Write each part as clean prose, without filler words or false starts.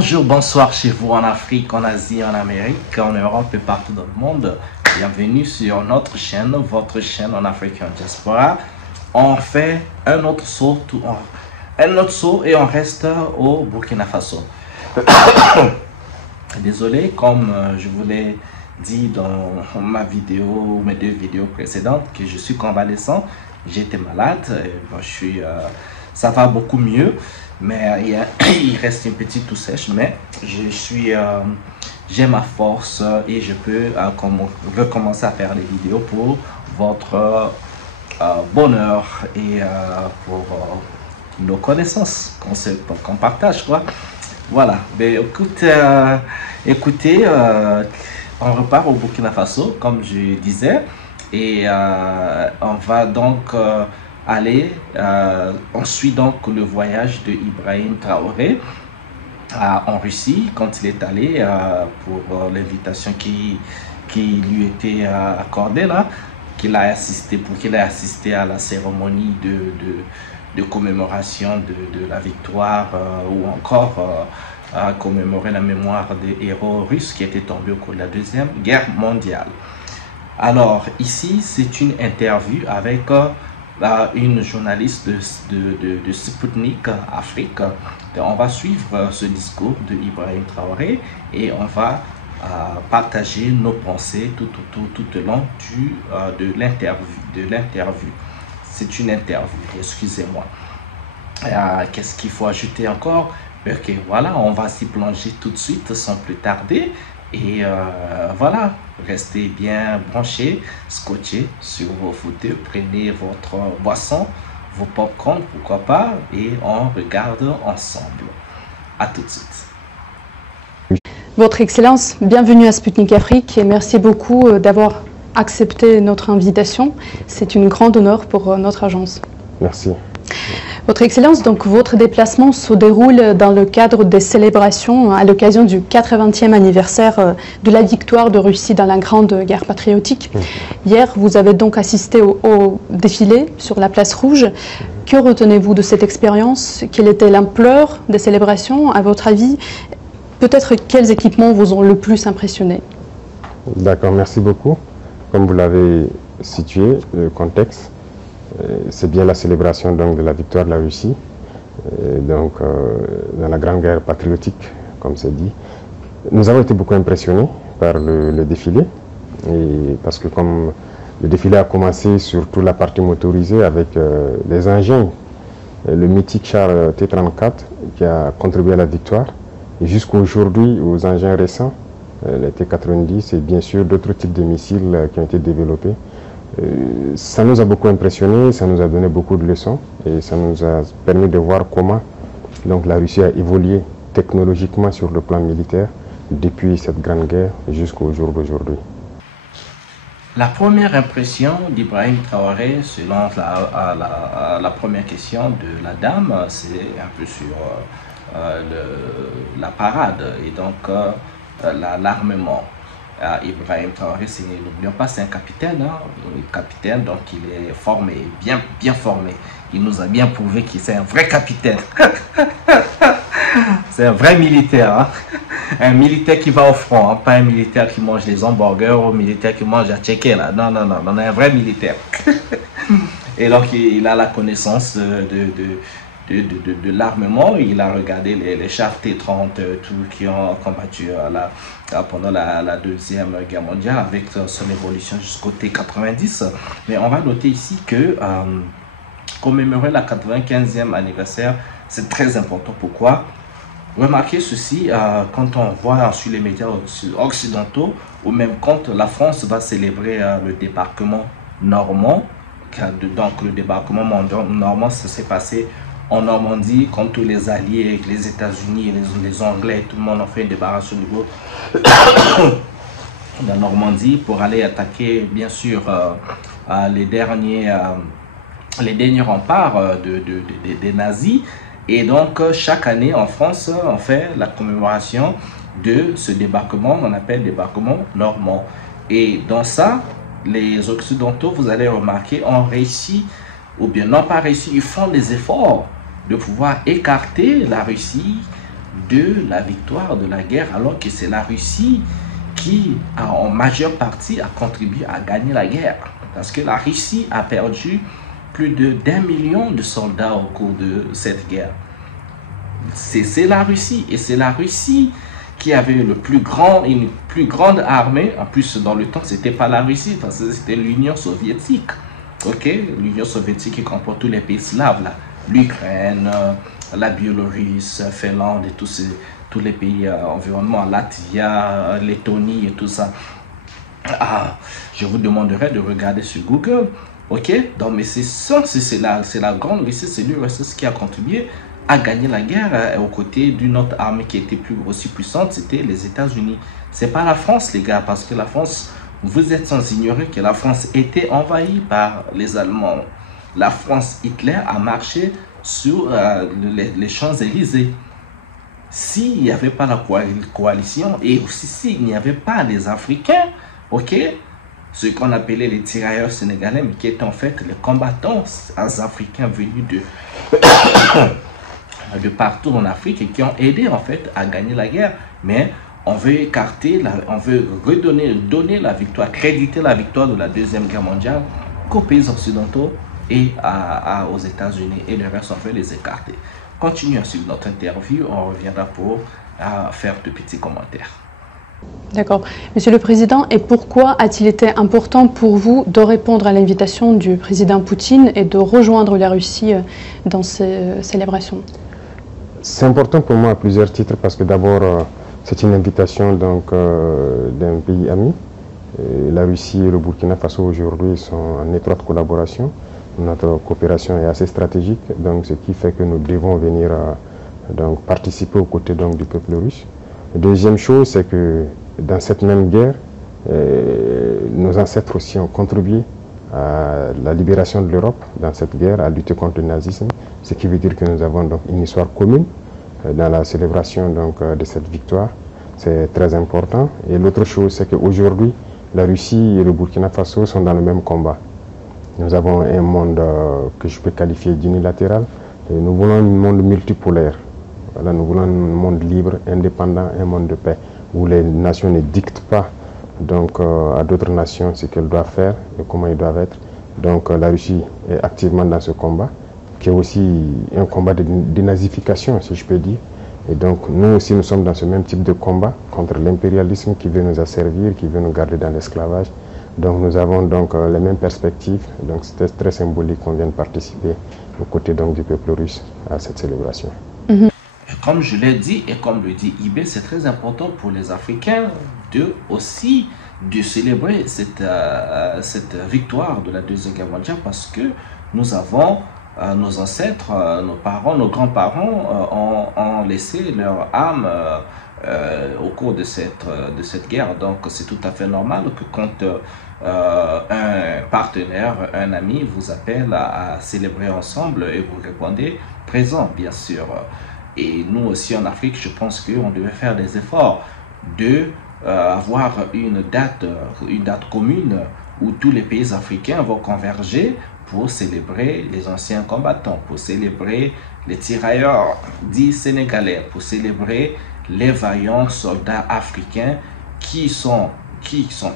Bonjour, bonsoir chez vous en Afrique, en Asie, en Amérique, en Europe et partout dans le monde. Bienvenue sur notre chaîne, votre chaîne en Afrique et en diaspora. On fait un autre saut et on reste au Burkina Faso. Désolé, comme je vous l'ai dit dans ma vidéo, mes deux vidéos précédentes, que je suis convalescent. J'étais malade, ça va beaucoup mieux, mais il reste une petite toux sèche, mais j'ai ma force et je peux recommencer à faire des vidéos pour votre bonheur et pour nos connaissances qu'on partage, quoi. Voilà, mais écoutez, on repart au Burkina Faso, comme je disais, et on va donc on suit donc le voyage de Ibrahim Traoré en Russie, quand il est allé pour l'invitation qui lui était accordée là, pour qu'il ait assisté à la cérémonie de commémoration de la victoire ou encore à commémorer la mémoire des héros russes qui étaient tombés au cours de la Deuxième Guerre mondiale. Alors ici, c'est une interview avec une journaliste de Sputnik Afrique. On va suivre ce discours de Ibrahim Traoré et on va partager nos pensées tout au long de l'interview. C'est une interview, excusez-moi. Qu'est-ce qu'il faut ajouter encore? Ok, voilà, on va s'y plonger tout de suite sans plus tarder. Et voilà, restez bien branchés, scotchés sur vos fauteuils, prenez votre boisson, vos popcorn, pourquoi pas, et on regarde ensemble. À tout de suite. Votre Excellence, bienvenue à Sputnik Afrique et merci beaucoup d'avoir accepté notre invitation. C'est une grande honneur pour notre agence. Merci. Votre Excellence, donc votre déplacement se déroule dans le cadre des célébrations à l'occasion du 80e anniversaire de la victoire de Russie dans la Grande Guerre patriotique. Hier, vous avez donc assisté au défilé sur la place Rouge. Que retenez-vous de cette expérience? Quelle était l'ampleur des célébrations, à votre avis? Peut-être quels équipements vous ont le plus impressionné? D'accord, merci beaucoup. Comme vous l'avez situé, le contexte, c'est bien la célébration donc, de la victoire de la Russie, dans la Grande Guerre patriotique, comme c'est dit. Nous avons été beaucoup impressionnés par le défilé, parce que comme le défilé a commencé sur toute la partie motorisée avec les engins, le mythique char T-34 qui a contribué à la victoire, et jusqu'à aujourd'hui aux engins récents, les T-90 et bien sûr d'autres types de missiles qui ont été développés. Ça nous a beaucoup impressionné, ça nous a donné beaucoup de leçons et ça nous a permis de voir comment donc, la Russie a évolué technologiquement sur le plan militaire depuis cette grande guerre jusqu'au jour d'aujourd'hui. La première impression d'Ibrahim Traoré, selon la première question de la dame, c'est un peu sur la parade et donc l'armement. Ibrahim Traoré, n'oublions pas, c'est un capitaine, capitaine, donc il est formé, bien formé. Il nous a bien prouvé qu'il c'est un vrai capitaine. C'est un vrai militaire, hein? Un militaire qui va au front, hein? Pas un militaire qui mange les hamburgers ou un militaire qui mange à checker là. Non, on est un vrai militaire. Et donc il a la connaissance de l'armement. Il a regardé les chars T-30 qui ont combattu pendant la Deuxième Guerre mondiale avec son évolution jusqu'au T-90. Mais on va noter ici que commémorer la 95e anniversaire, c'est très important. Pourquoi? Remarquez ceci, quand on voit sur les médias occidentaux, ou même quand la France va célébrer le débarquement normand, donc le débarquement normand, ça s'est passé en Normandie, quand tous les alliés, les États-Unis, les Anglais, tout le monde a fait une débarration au niveau de la Normandie pour aller attaquer, bien sûr, les derniers remparts des nazis. Et donc, chaque année en France, on fait la commémoration de ce débarquement, on appelle débarquement normand. Et dans ça, les Occidentaux, vous allez remarquer, ont réussi, ou bien n'ont pas réussi, ils font des efforts de pouvoir écarter la Russie de la victoire de la guerre, alors que c'est la Russie qui, en majeure partie, a contribué à gagner la guerre. Parce que la Russie a perdu plus d'1 million de soldats au cours de cette guerre. C'est la Russie, et c'est la Russie qui avait une plus grande armée. En plus, dans le temps, c'était pas la Russie, parce que c'était l'Union soviétique. Ok, l'Union soviétique qui comporte tous les pays slaves, l'Ukraine, la Biélorusse, Finlande et tous les pays environnement, Latvia, Lettonie et tout ça. Je vous demanderai de regarder sur Google. Ok, donc mais c'est la grande Russie, c'est l'URSS qui a contribué à gagner la guerre aux côtés d'une autre armée qui était aussi puissante, c'était les États-Unis. C'est pas la France, les gars, parce que la France, vous êtes sans ignorer que la France était envahie par les Allemands. La France, Hitler a marché sur les Champs-Élysées. S'il n'y avait pas la coalition, et aussi s'il n'y avait pas les Africains, ok, ce qu'on appelait les tirailleurs sénégalais, mais qui étaient en fait les combattants africains venus de partout en Afrique et qui ont aidé en fait à gagner la guerre. Mais on veut écarter, on veut donner la victoire, créditer la victoire de la Deuxième Guerre mondiale qu'aux pays occidentaux et aux États-Unis, et le reste on veut les écarter. Continuons sur notre interview, on reviendra pour faire de petits commentaires. D'accord. Monsieur le Président, et pourquoi a-t-il été important pour vous de répondre à l'invitation du président Poutine et de rejoindre la Russie dans ces célébrations? C'est important pour moi à plusieurs titres, parce que d'abord, c'est une invitation d'un pays ami. La Russie et le Burkina Faso aujourd'hui sont en étroite collaboration. Notre coopération est assez stratégique, donc ce qui fait que nous devons venir participer aux côtés du peuple russe. La deuxième chose, c'est que dans cette même guerre, nos ancêtres aussi ont contribué à la libération de l'Europe dans cette guerre, à lutter contre le nazisme, ce qui veut dire que nous avons donc une histoire commune dans la célébration de cette victoire. C'est très important. Et l'autre chose, c'est qu'aujourd'hui, la Russie et le Burkina Faso sont dans le même combat. Nous avons un monde que je peux qualifier d'unilatéral, et nous voulons un monde multipolaire. Voilà, nous voulons un monde libre, indépendant, un monde de paix, où les nations ne dictent pas à d'autres nations ce qu'elles doivent faire et comment ils doivent être. Donc la Russie est activement dans ce combat, qui est aussi un combat de dénazification, si je peux dire. Et donc nous aussi, nous sommes dans ce même type de combat contre l'impérialisme qui veut nous asservir, qui veut nous garder dans l'esclavage. Donc nous avons les mêmes perspectives. Donc c'était très symbolique qu'on vienne participer aux côtés du peuple russe à cette célébration. Comme je l'ai dit et comme le dit Ibé, c'est très important pour les Africains de célébrer cette victoire de la Deuxième Guerre mondiale, parce que nous avons nos ancêtres, nos parents, nos grands-parents ont laissé leur âme au cours de cette guerre. Donc c'est tout à fait normal que quand un partenaire, un ami vous appelle à célébrer ensemble et vous répondez présent, bien sûr. Et nous aussi en Afrique, je pense qu'on devait faire des efforts avoir une date commune où tous les pays africains vont converger pour célébrer les anciens combattants, pour célébrer les tirailleurs dits sénégalais, pour célébrer les vaillants soldats africains qui sont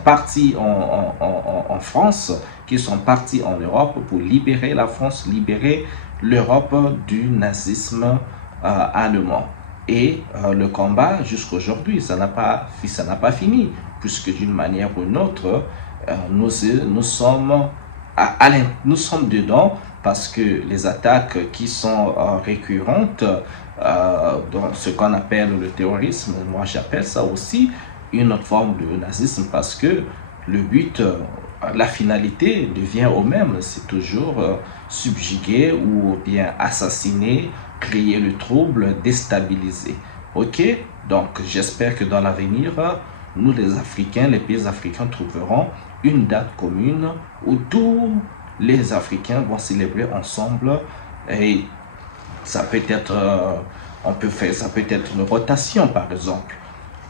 partis en France, qui sont partis en Europe pour libérer la France, libérer l'Europe du nazisme allemand. Et le combat jusqu'à aujourd'hui, ça n'a pas fini, puisque d'une manière ou d'une autre, nous sommes dedans, parce que les attaques qui sont récurrentes, dans ce qu'on appelle le terrorisme, moi j'appelle ça aussi une autre forme de nazisme, parce que le but, la finalité devient au même, c'est toujours subjuguer ou bien assassiner, créer le trouble, déstabiliser. Ok? Donc j'espère que dans l'avenir, nous les Africains, les pays africains trouveront une date commune où tous les Africains vont célébrer ensemble, et ça peut être, ça peut être une rotation par exemple.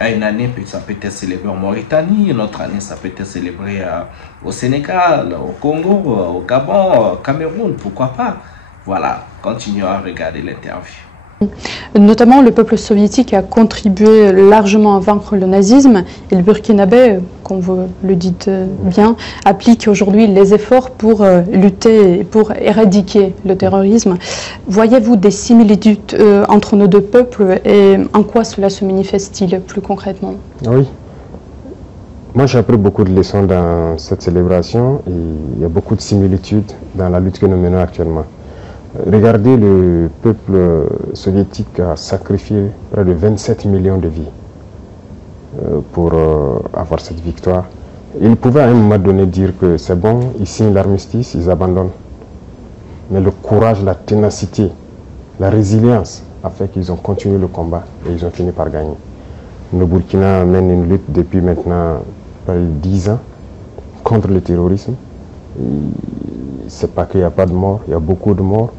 Une année, ça peut être célébré en Mauritanie, une autre année, ça peut être célébré au Sénégal, au Congo, au Gabon, au Cameroun, pourquoi pas. Voilà, continuons à regarder l'interview. Notamment, le peuple soviétique a contribué largement à vaincre le nazisme et le burkinabé, comme vous le dites bien, applique aujourd'hui les efforts pour lutter et pour éradiquer le terrorisme. Voyez-vous des similitudes entre nos deux peuples et en quoi cela se manifeste-t-il plus concrètement? Oui. Moi, j'ai appris beaucoup de leçons dans cette célébration et il y a beaucoup de similitudes dans la lutte que nous menons actuellement. Regardez, le peuple soviétique a sacrifié près de 27 millions de vies pour avoir cette victoire. Ils pouvaient à un moment donné dire que c'est bon, ils signent l'armistice, ils abandonnent. Mais le courage, la ténacité, la résilience a fait qu'ils ont continué le combat et ils ont fini par gagner. Le Burkina mène une lutte depuis maintenant près de 10 ans contre le terrorisme. C'est pas qu'il n'y a pas de morts, il y a beaucoup de morts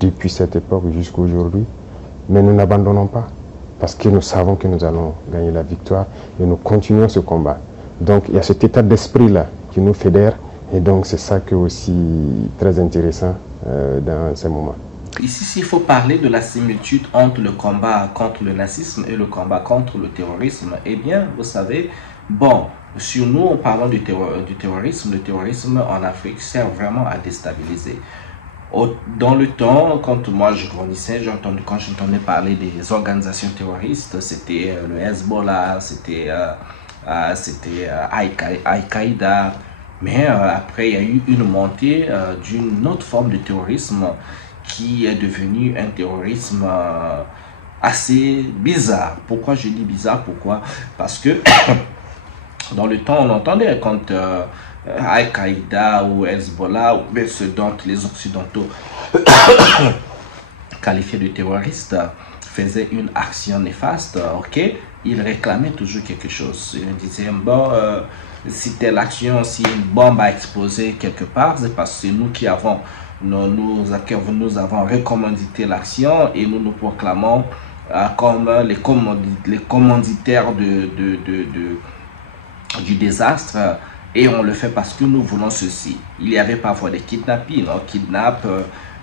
depuis cette époque jusqu'à aujourd'hui. Mais nous n'abandonnons pas parce que nous savons que nous allons gagner la victoire et nous continuons ce combat. Donc il y a cet état d'esprit-là qui nous fédère et donc c'est ça qui est aussi très intéressant dans ces moments. Ici, s'il faut parler de la similitude entre le combat contre le nazisme et le combat contre le terrorisme, eh bien, vous savez, bon, sur nous, en parlant du terrorisme, le terrorisme en Afrique sert vraiment à déstabiliser. Dans le temps, quand moi je grandissais, quand j'entendais parler des organisations terroristes, c'était le Hezbollah, c'était Al-Qaïda, mais après il y a eu une montée d'une autre forme de terrorisme qui est devenu un terrorisme assez bizarre. Pourquoi je dis bizarre? Pourquoi? Parce que dans le temps, on entendait quand Al-Qaïda ou Hezbollah, ou bien ce dont les Occidentaux qualifiés de terroristes, faisaient une action néfaste, ok, ils réclamaient toujours quelque chose. Ils disaient, bon, si telle action, si une bombe a explosé quelque part, c'est parce que c'est nous qui avons nous avons recommandité l'action et nous nous proclamons comme les commanditaires du désastre et on le fait parce que nous voulons ceci. Il y avait parfois des kidnappings, on kidnappe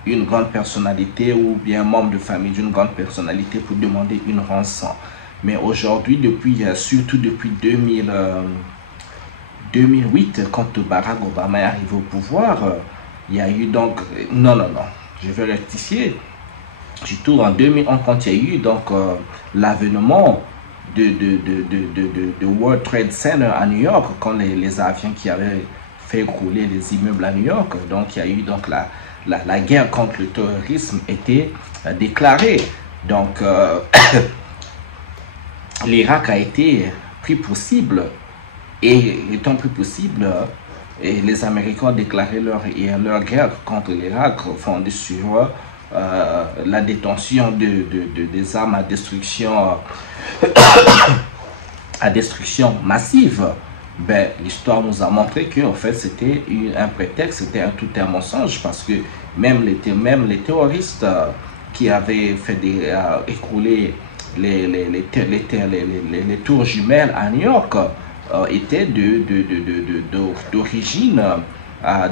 une grande personnalité ou bien un membre de famille d'une grande personnalité pour demander une rançon. Mais aujourd'hui, surtout depuis 2008, quand Barack Obama est arrivé au pouvoir, il y a eu donc, non, je vais rectifier, surtout en 2011 quand il y a eu donc l'avènement de World Trade Center à New York, quand les avions qui avaient fait rouler les immeubles à New York, donc il y a eu donc la guerre contre le terrorisme était déclarée. Donc l'Irak a été pris pour cible et étant pris pour cible, et les Américains ont déclaré leur guerre contre l'Irak fondée sur la détention des armes à destruction massive. Ben, l'histoire nous a montré que en fait c'était un prétexte, c'était tout un mensonge parce que même les terroristes qui avaient fait écrouler les tours jumelles à New York étaient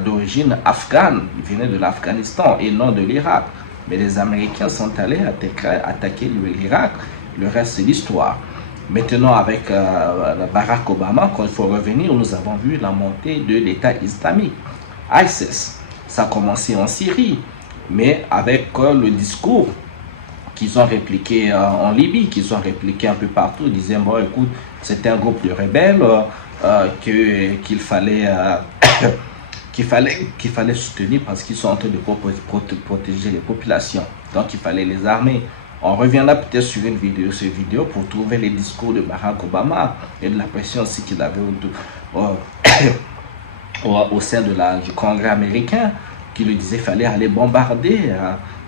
d'origine afghane, ils venaient de l'Afghanistan et non de l'Irak. Mais les Américains sont allés attaquer l'Irak, le reste c'est l'histoire. Maintenant avec Barack Obama, quand il faut revenir, nous avons vu la montée de l'État islamique, ISIS. Ça a commencé en Syrie, mais avec le discours qu'ils ont répliqué en Libye, qu'ils ont répliqué un peu partout, ils disaient, bon écoute, c'était un groupe de rebelles qu'il fallait soutenir parce qu'ils sont en train de protéger les populations. Donc il fallait les armer. On reviendra peut-être sur cette vidéo pour trouver les discours de Barack Obama et de la pression aussi qu'il avait au sein du Congrès américain, qui lui disait qu'il fallait aller bombarder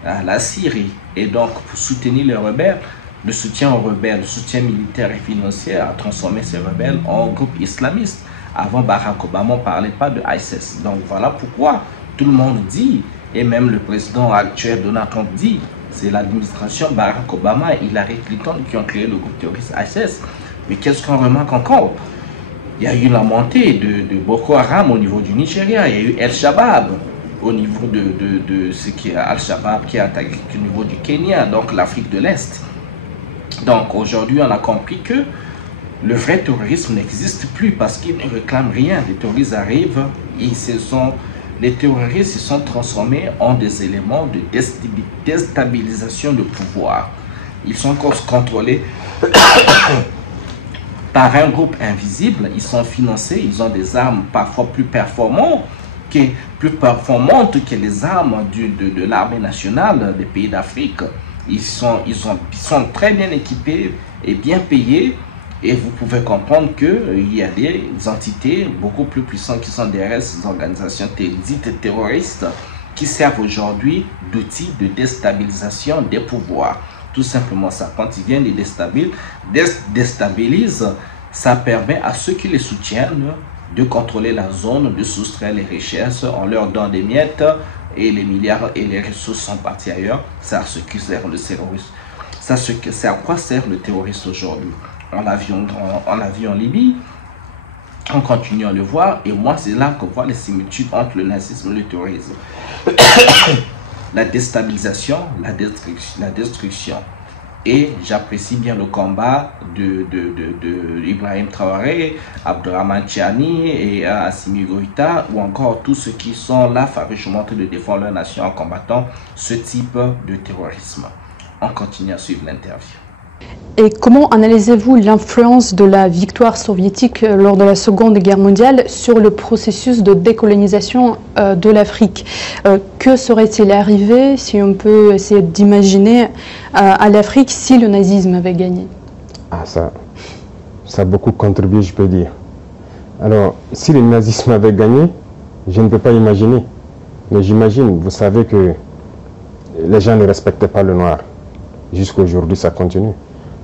la Syrie. Et donc, pour soutenir les rebelles, le soutien aux rebelles, le soutien militaire et financier a transformé ces rebelles en groupe islamiste. Avant Barack Obama, on ne parlait pas de ISIS. Donc voilà pourquoi tout le monde dit, et même le président actuel Donald Trump dit, c'est l'administration Barack Obama et Hillary Clinton qui ont créé le groupe terroriste ISIS. Mais qu'est-ce qu'on remarque encore? Il y a eu la montée de Boko Haram au niveau du Nigeria, il y a eu El Shabaab. au niveau de ce qui est Al-Shabaab qui a attaqué au niveau du Kenya, donc l'Afrique de l'Est. Donc aujourd'hui, on a compris que le vrai terrorisme n'existe plus parce qu'ils ne réclament rien. Les terroristes arrivent, les terroristes se sont transformés en des éléments de déstabilisation de pouvoir. Ils sont contrôlés par un groupe invisible, ils sont financés, ils ont des armes parfois plus performantes que les armes de l'armée nationale des pays d'Afrique. Ils sont très bien équipés et bien payés, et vous pouvez comprendre qu'il y a des entités beaucoup plus puissantes qui sont derrière ces organisations dites terroristes qui servent aujourd'hui d'outils de déstabilisation des pouvoirs. Tout simplement ça. Quand ils viennent les déstabilisent, ça permet à ceux qui les soutiennent de contrôler la zone, de soustraire les richesses, on leur donne des miettes et les milliards et les ressources sont partis ailleurs. C'est à ce qui sert le terrorisme. C'est à quoi sert le terroriste aujourd'hui. On l'a vu en Libye, on continue à le voir, et moi c'est là qu'on voit les similitudes entre le nazisme et le terrorisme. La déstabilisation, la destruction. Et j'apprécie bien le combat de Ibrahim Traoré, Abdourahmane Tiani et Assimi Goïta, ou encore tous ceux qui sont là farouchement de défendre leur nation en combattant ce type de terrorisme. On continue à suivre l'interview. Et comment analysez-vous l'influence de la victoire soviétique lors de la Seconde Guerre mondiale sur le processus de décolonisation de l'Afrique? Que serait-il arrivé, si on peut essayer d'imaginer, à l'Afrique si le nazisme avait gagné? Ça a beaucoup contribué, je peux dire. Alors, si le nazisme avait gagné, je ne peux pas imaginer. Mais j'imagine, vous savez que les gens ne respectaient pas le noir. Jusqu'à aujourd'hui, ça continue.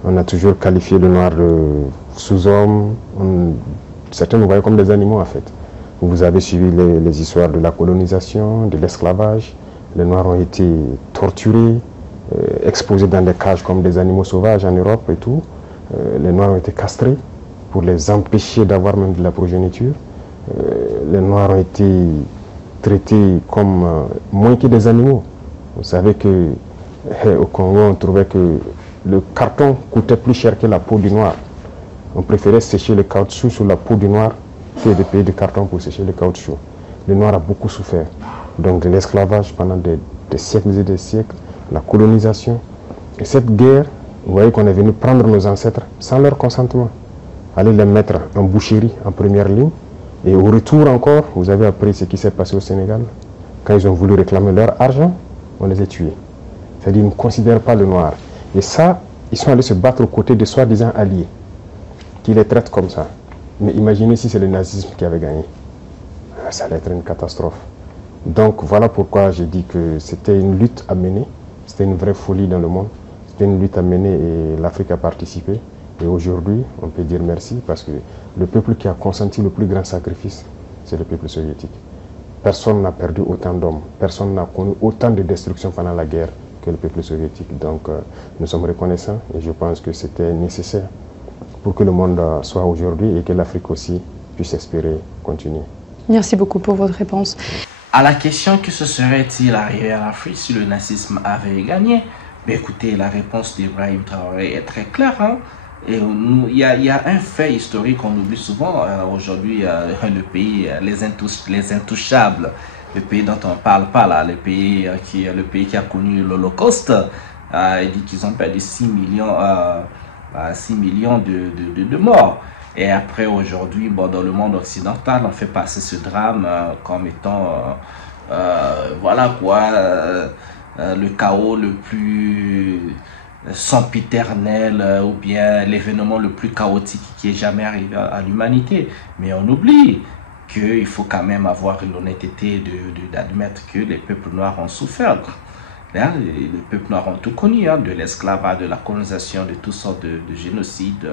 On a toujours qualifié le noir de sous-homme. Certains nous voyaient comme des animaux, en fait. Vous avez suivi les histoires de la colonisation, de l'esclavage. Les noirs ont été torturés, exposés dans des cages comme des animaux sauvages en Europe et tout. Les noirs ont été castrés pour les empêcher d'avoir même de la progéniture. Les noirs ont été traités comme moins que des animaux. Vous savez que au Congo, on trouvait que le carton coûtait plus cher que la peau du noir. On préférait sécher le caoutchouc sur la peau du noir que de payer du carton pour sécher le caoutchouc. Le noir a beaucoup souffert. Donc de l'esclavage pendant des siècles et des siècles, la colonisation. Et cette guerre, vous voyez qu'on est venu prendre nos ancêtres sans leur consentement. Aller les mettre en boucherie, en première ligne. Et au retour encore, vous avez appris ce qui s'est passé au Sénégal. Quand ils ont voulu réclamer leur argent, on les a tués. C'est-à-dire qu'ils ne considèrent pas le noir. Et ça, ils sont allés se battre aux côtés de soi-disant alliés, qui les traitent comme ça. Mais imaginez si c'est le nazisme qui avait gagné. Ça allait être une catastrophe. Donc voilà pourquoi j'ai dit que c'était une lutte à mener. C'était une vraie folie dans le monde. C'était une lutte à mener et l'Afrique a participé. Et aujourd'hui, on peut dire merci parce que le peuple qui a consenti le plus grand sacrifice, c'est le peuple soviétique. Personne n'a perdu autant d'hommes. Personne n'a connu autant de destruction pendant la guerre que le peuple soviétique. Donc nous sommes reconnaissants et je pense que c'était nécessaire pour que le monde soit aujourd'hui et que l'Afrique aussi puisse espérer continuer. Merci beaucoup pour votre réponse. À la question que se serait-il arrivé à l'Afrique si le nazisme avait gagné, mais écoutez, la réponse d'Ibrahim Traoré est très claire. Et il y a un fait historique qu'on oublie souvent aujourd'hui, le pays, les intouchables, le pays dont on ne parle pas là, le pays qui a connu l'Holocauste, il dit qu'ils ont perdu 6 millions de morts. Et après aujourd'hui, dans le monde occidental, on fait passer ce drame comme étant, voilà quoi, le chaos le plus sempiternel ou bien l'événement le plus chaotique qui est jamais arrivé à l'humanité. Mais on oublie qu'il faut quand même avoir l'honnêteté d'admettre que les peuples noirs ont souffert. Les peuples noirs ont tout connu, de l'esclavage, de la colonisation, de toutes sortes de génocides,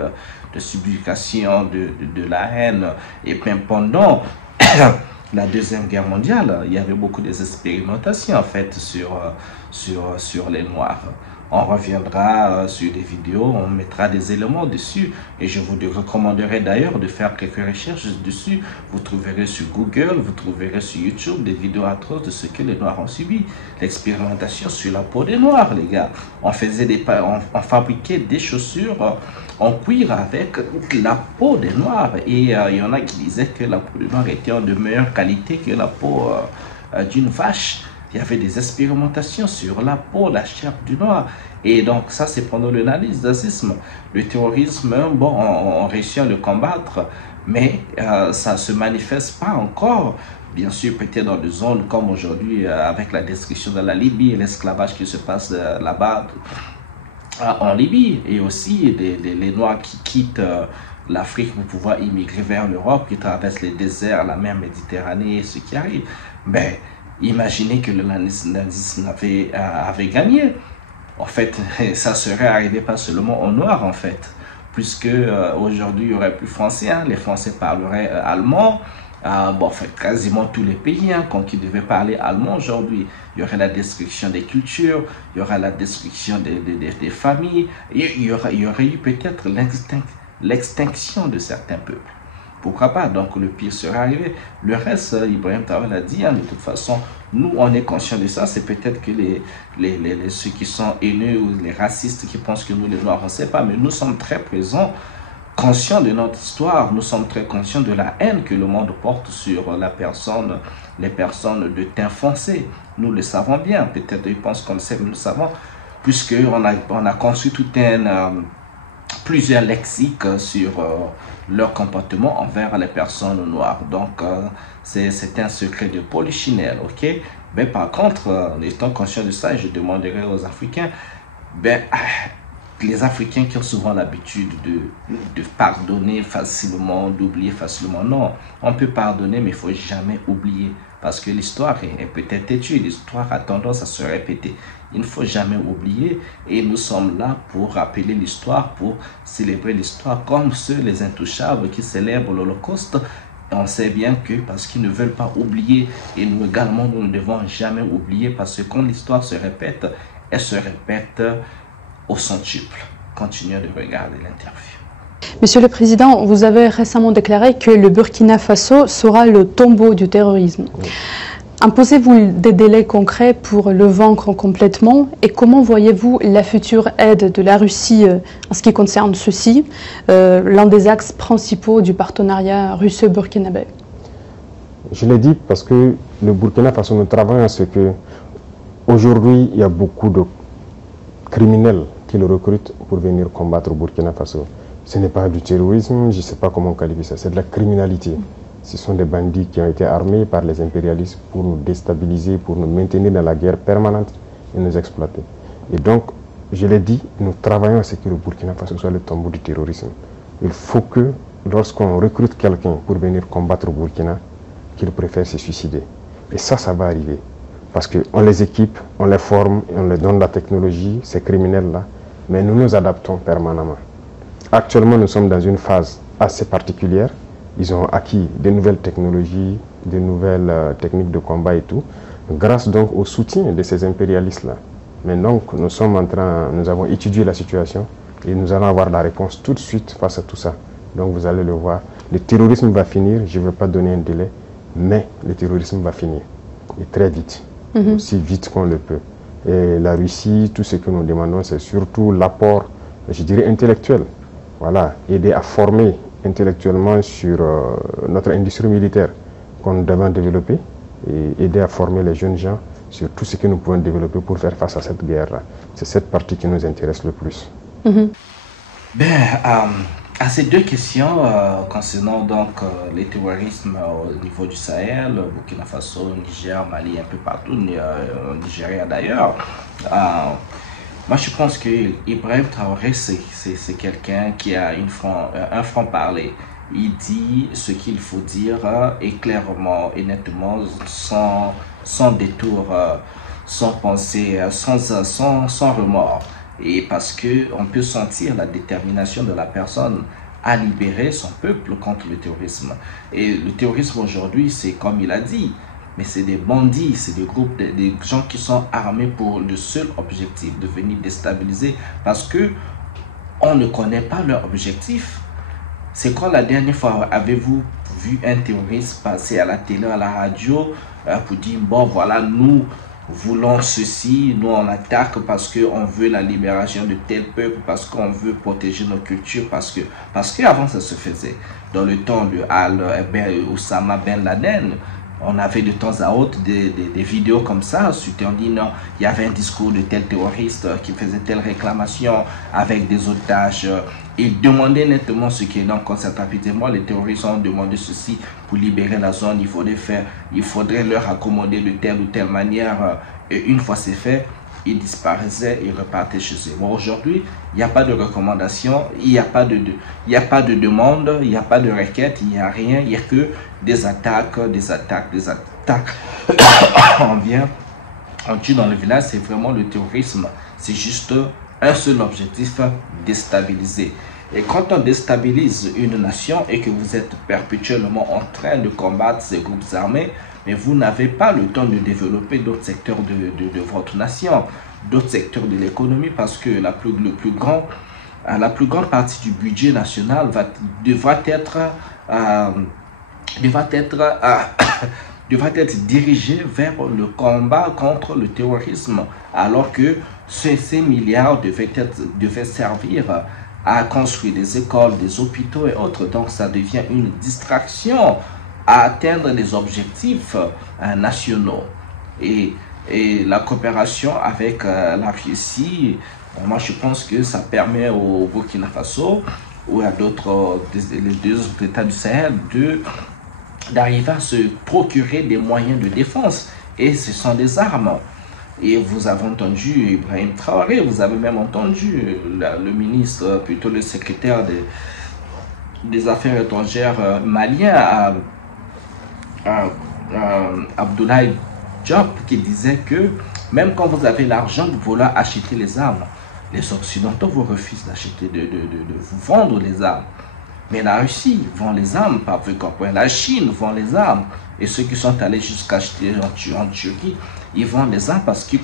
de subjugation, de la haine. Et même pendant la Deuxième Guerre mondiale, il y avait beaucoup d'expérimentations en fait sur les Noirs. On reviendra sur des vidéos, on mettra des éléments dessus et je vous recommanderai d'ailleurs de faire quelques recherches dessus. Vous trouverez sur Google, vous trouverez sur YouTube des vidéos atroces de ce que les Noirs ont subi. L'expérimentation sur la peau des Noirs, les gars. On fabriquait des chaussures en cuir avec la peau des Noirs et il y en a qui disaient que la peau des Noirs était de meilleure qualité que la peau d'une vache. Il y avait des expérimentations sur la peau, la chair du Noir. Et donc ça, c'est pendant le nazisme. Le terrorisme, bon, on réussit à le combattre, mais ça ne se manifeste pas encore. Bien sûr, peut-être dans des zones comme aujourd'hui, avec la destruction de la Libye et l'esclavage qui se passe là-bas en Libye. Et aussi les Noirs qui quittent l'Afrique pour pouvoir immigrer vers l'Europe, qui traversent les déserts, la mer Méditerranée, ce qui arrive. Mais imaginez que le nazisme avait gagné. En fait, ça serait arrivé pas seulement aux Noirs, en fait, puisque aujourd'hui, il n'y aurait plus français, hein, les Français parleraient allemand, bon, en fait, quasiment tous les pays, hein, qui devaient parler allemand aujourd'hui. Il y aurait la destruction des cultures, il y aurait la destruction des familles, il y aurait eu peut-être l'extinction de certains peuples. Pourquoi pas? Donc le pire serait arrivé. Le reste, Ibrahim Traoré l'a dit, hein, de toute façon, nous on est conscients de ça. C'est peut-être que ceux qui sont haineux ou les racistes qui pensent que nous les Noirs on ne sait pas, mais nous sommes très présents, conscients de notre histoire. Nous sommes très conscients de la haine que le monde porte sur les personnes de teint foncé. Nous le savons bien. Peut-être ils pensent qu'on le sait, mais nous le savons, puisqu'on a conçu plusieurs lexiques sur leur comportement envers les personnes noires. Donc, c'est un secret de polichinelle, ok? Mais par contre, étant conscient de ça, je demanderai aux Africains, les Africains qui ont souvent l'habitude de pardonner facilement, d'oublier facilement. Non, on peut pardonner, mais il ne faut jamais oublier. Parce que l'histoire est peut-être têtue, l'histoire a tendance à se répéter. Il ne faut jamais oublier et nous sommes là pour rappeler l'histoire, pour célébrer l'histoire comme ceux, les intouchables qui célèbrent l'Holocauste. On sait bien que parce qu'ils ne veulent pas oublier et nous également, nous ne devons jamais oublier parce que quand l'histoire se répète, elle se répète au centuple. Continuez de regarder l'interview. Monsieur le Président, vous avez récemment déclaré que le Burkina Faso sera le tombeau du terrorisme. Oui. Imposez-vous des délais concrets pour le vaincre complètement et comment voyez-vous la future aide de la Russie en ce qui concerne ceci, l'un des axes principaux du partenariat russo-burkinabé? Je l'ai dit parce que le Burkina Faso, nous travaillons à ce que aujourd'hui il y a beaucoup de criminels qui le recrutent pour venir combattre au Burkina Faso. Ce n'est pas du terrorisme, je ne sais pas comment qualifier ça, c'est de la criminalité. Ce sont des bandits qui ont été armés par les impérialistes pour nous déstabiliser, pour nous maintenir dans la guerre permanente et nous exploiter. Et donc, je l'ai dit, nous travaillons à ce que le Burkina Faso soit le tombeau du terrorisme. Il faut que, lorsqu'on recrute quelqu'un pour venir combattre au Burkina, qu'il préfère se suicider. Et ça va arriver. Parce qu'on les équipe, on les forme, on les donne la technologie, ces criminels-là, mais nous nous adaptons permanemment. Actuellement, nous sommes dans une phase assez particulière. Ils ont acquis de nouvelles technologies, de nouvelles techniques de combat et tout, grâce donc au soutien de ces impérialistes-là. Mais donc, nous avons étudié la situation et nous allons avoir la réponse tout de suite face à tout ça. Donc, vous allez le voir. Le terrorisme va finir, je ne veux pas donner un délai, mais le terrorisme va finir. Et très vite, aussi vite qu'on le peut. Et la Russie, tout ce que nous demandons, c'est surtout l'apport, je dirais, intellectuel. Voilà, aider à former intellectuellement sur notre industrie militaire qu'on doit développer et aider à former les jeunes gens sur tout ce que nous pouvons développer pour faire face à cette guerre-là. C'est cette partie qui nous intéresse le plus. À ces deux questions concernant donc les terrorismes au niveau du Sahel, Burkina Faso, Niger, Mali, un peu partout, Nigeria d'ailleurs, moi, je pense que Ibrahim Traoré, c'est quelqu'un qui a un franc-parler. Il dit ce qu'il faut dire et clairement et nettement, sans détour, sans pensée, sans remords. Et parce qu'on peut sentir la détermination de la personne à libérer son peuple contre le terrorisme. Et le terrorisme aujourd'hui, c'est comme il a dit, mais c'est des bandits, c'est des groupes, des gens qui sont armés pour le seul objectif de venir déstabiliser, parce que on ne connaît pas leur objectif. C'est quand la dernière fois avez-vous vu un terroriste passer à la télé, à la radio, pour dire, bon voilà, nous voulons ceci, nous on attaque parce qu'on veut la libération de tel peuple, parce qu'on veut protéger nos cultures, parce que avant ça se faisait. Dans le temps de Osama Ben Laden, on avait de temps à autre des vidéos comme ça, on dit non, il y avait un discours de tel terroriste qui faisait telle réclamation avec des otages. Ils demandaient nettement ce qui est dans le concept. Rapidement, les terroristes ont demandé ceci pour libérer la zone. Il faudrait leur accommoder de telle ou telle manière. Et une fois c'est fait, ils disparaissaient, ils repartaient chez eux. Bon, aujourd'hui, il n'y a pas de recommandation, il n'y a pas de demande, il n'y a pas de requête, il n'y a rien, il n'y a que des attaques. On tue dans le village, c'est vraiment le terrorisme. C'est juste un seul objectif, déstabiliser. Et quand on déstabilise une nation et que vous êtes perpétuellement en train de combattre ces groupes armés, mais vous n'avez pas le temps de développer d'autres secteurs de votre nation, d'autres secteurs de l'économie, parce que la plus grande partie du budget national devra être dirigée vers le combat contre le terrorisme, alors que ces milliards devaient servir à construire des écoles, des hôpitaux et autres. Donc ça devient une distraction à atteindre les objectifs nationaux. Et la coopération avec la Russie, moi je pense que ça permet au Burkina Faso ou à les deux autres États du Sahel d'arriver à se procurer des moyens de défense. Et ce sont des armes. Et vous avez entendu Ibrahim Traoré, vous avez même entendu le ministre, plutôt le secrétaire des Affaires étrangères malien, Abdoulaye Diop, qui disait que même quand vous avez l'argent, vous voulez acheter les armes. Les Occidentaux vous refusent d'acheter, de vous vendre les armes. Mais la Russie vend les armes, pas peu comprendre. La Chine vend les armes. Et ceux qui sont allés jusqu'à acheter en Turquie, ils vendent les armes parce qu'ils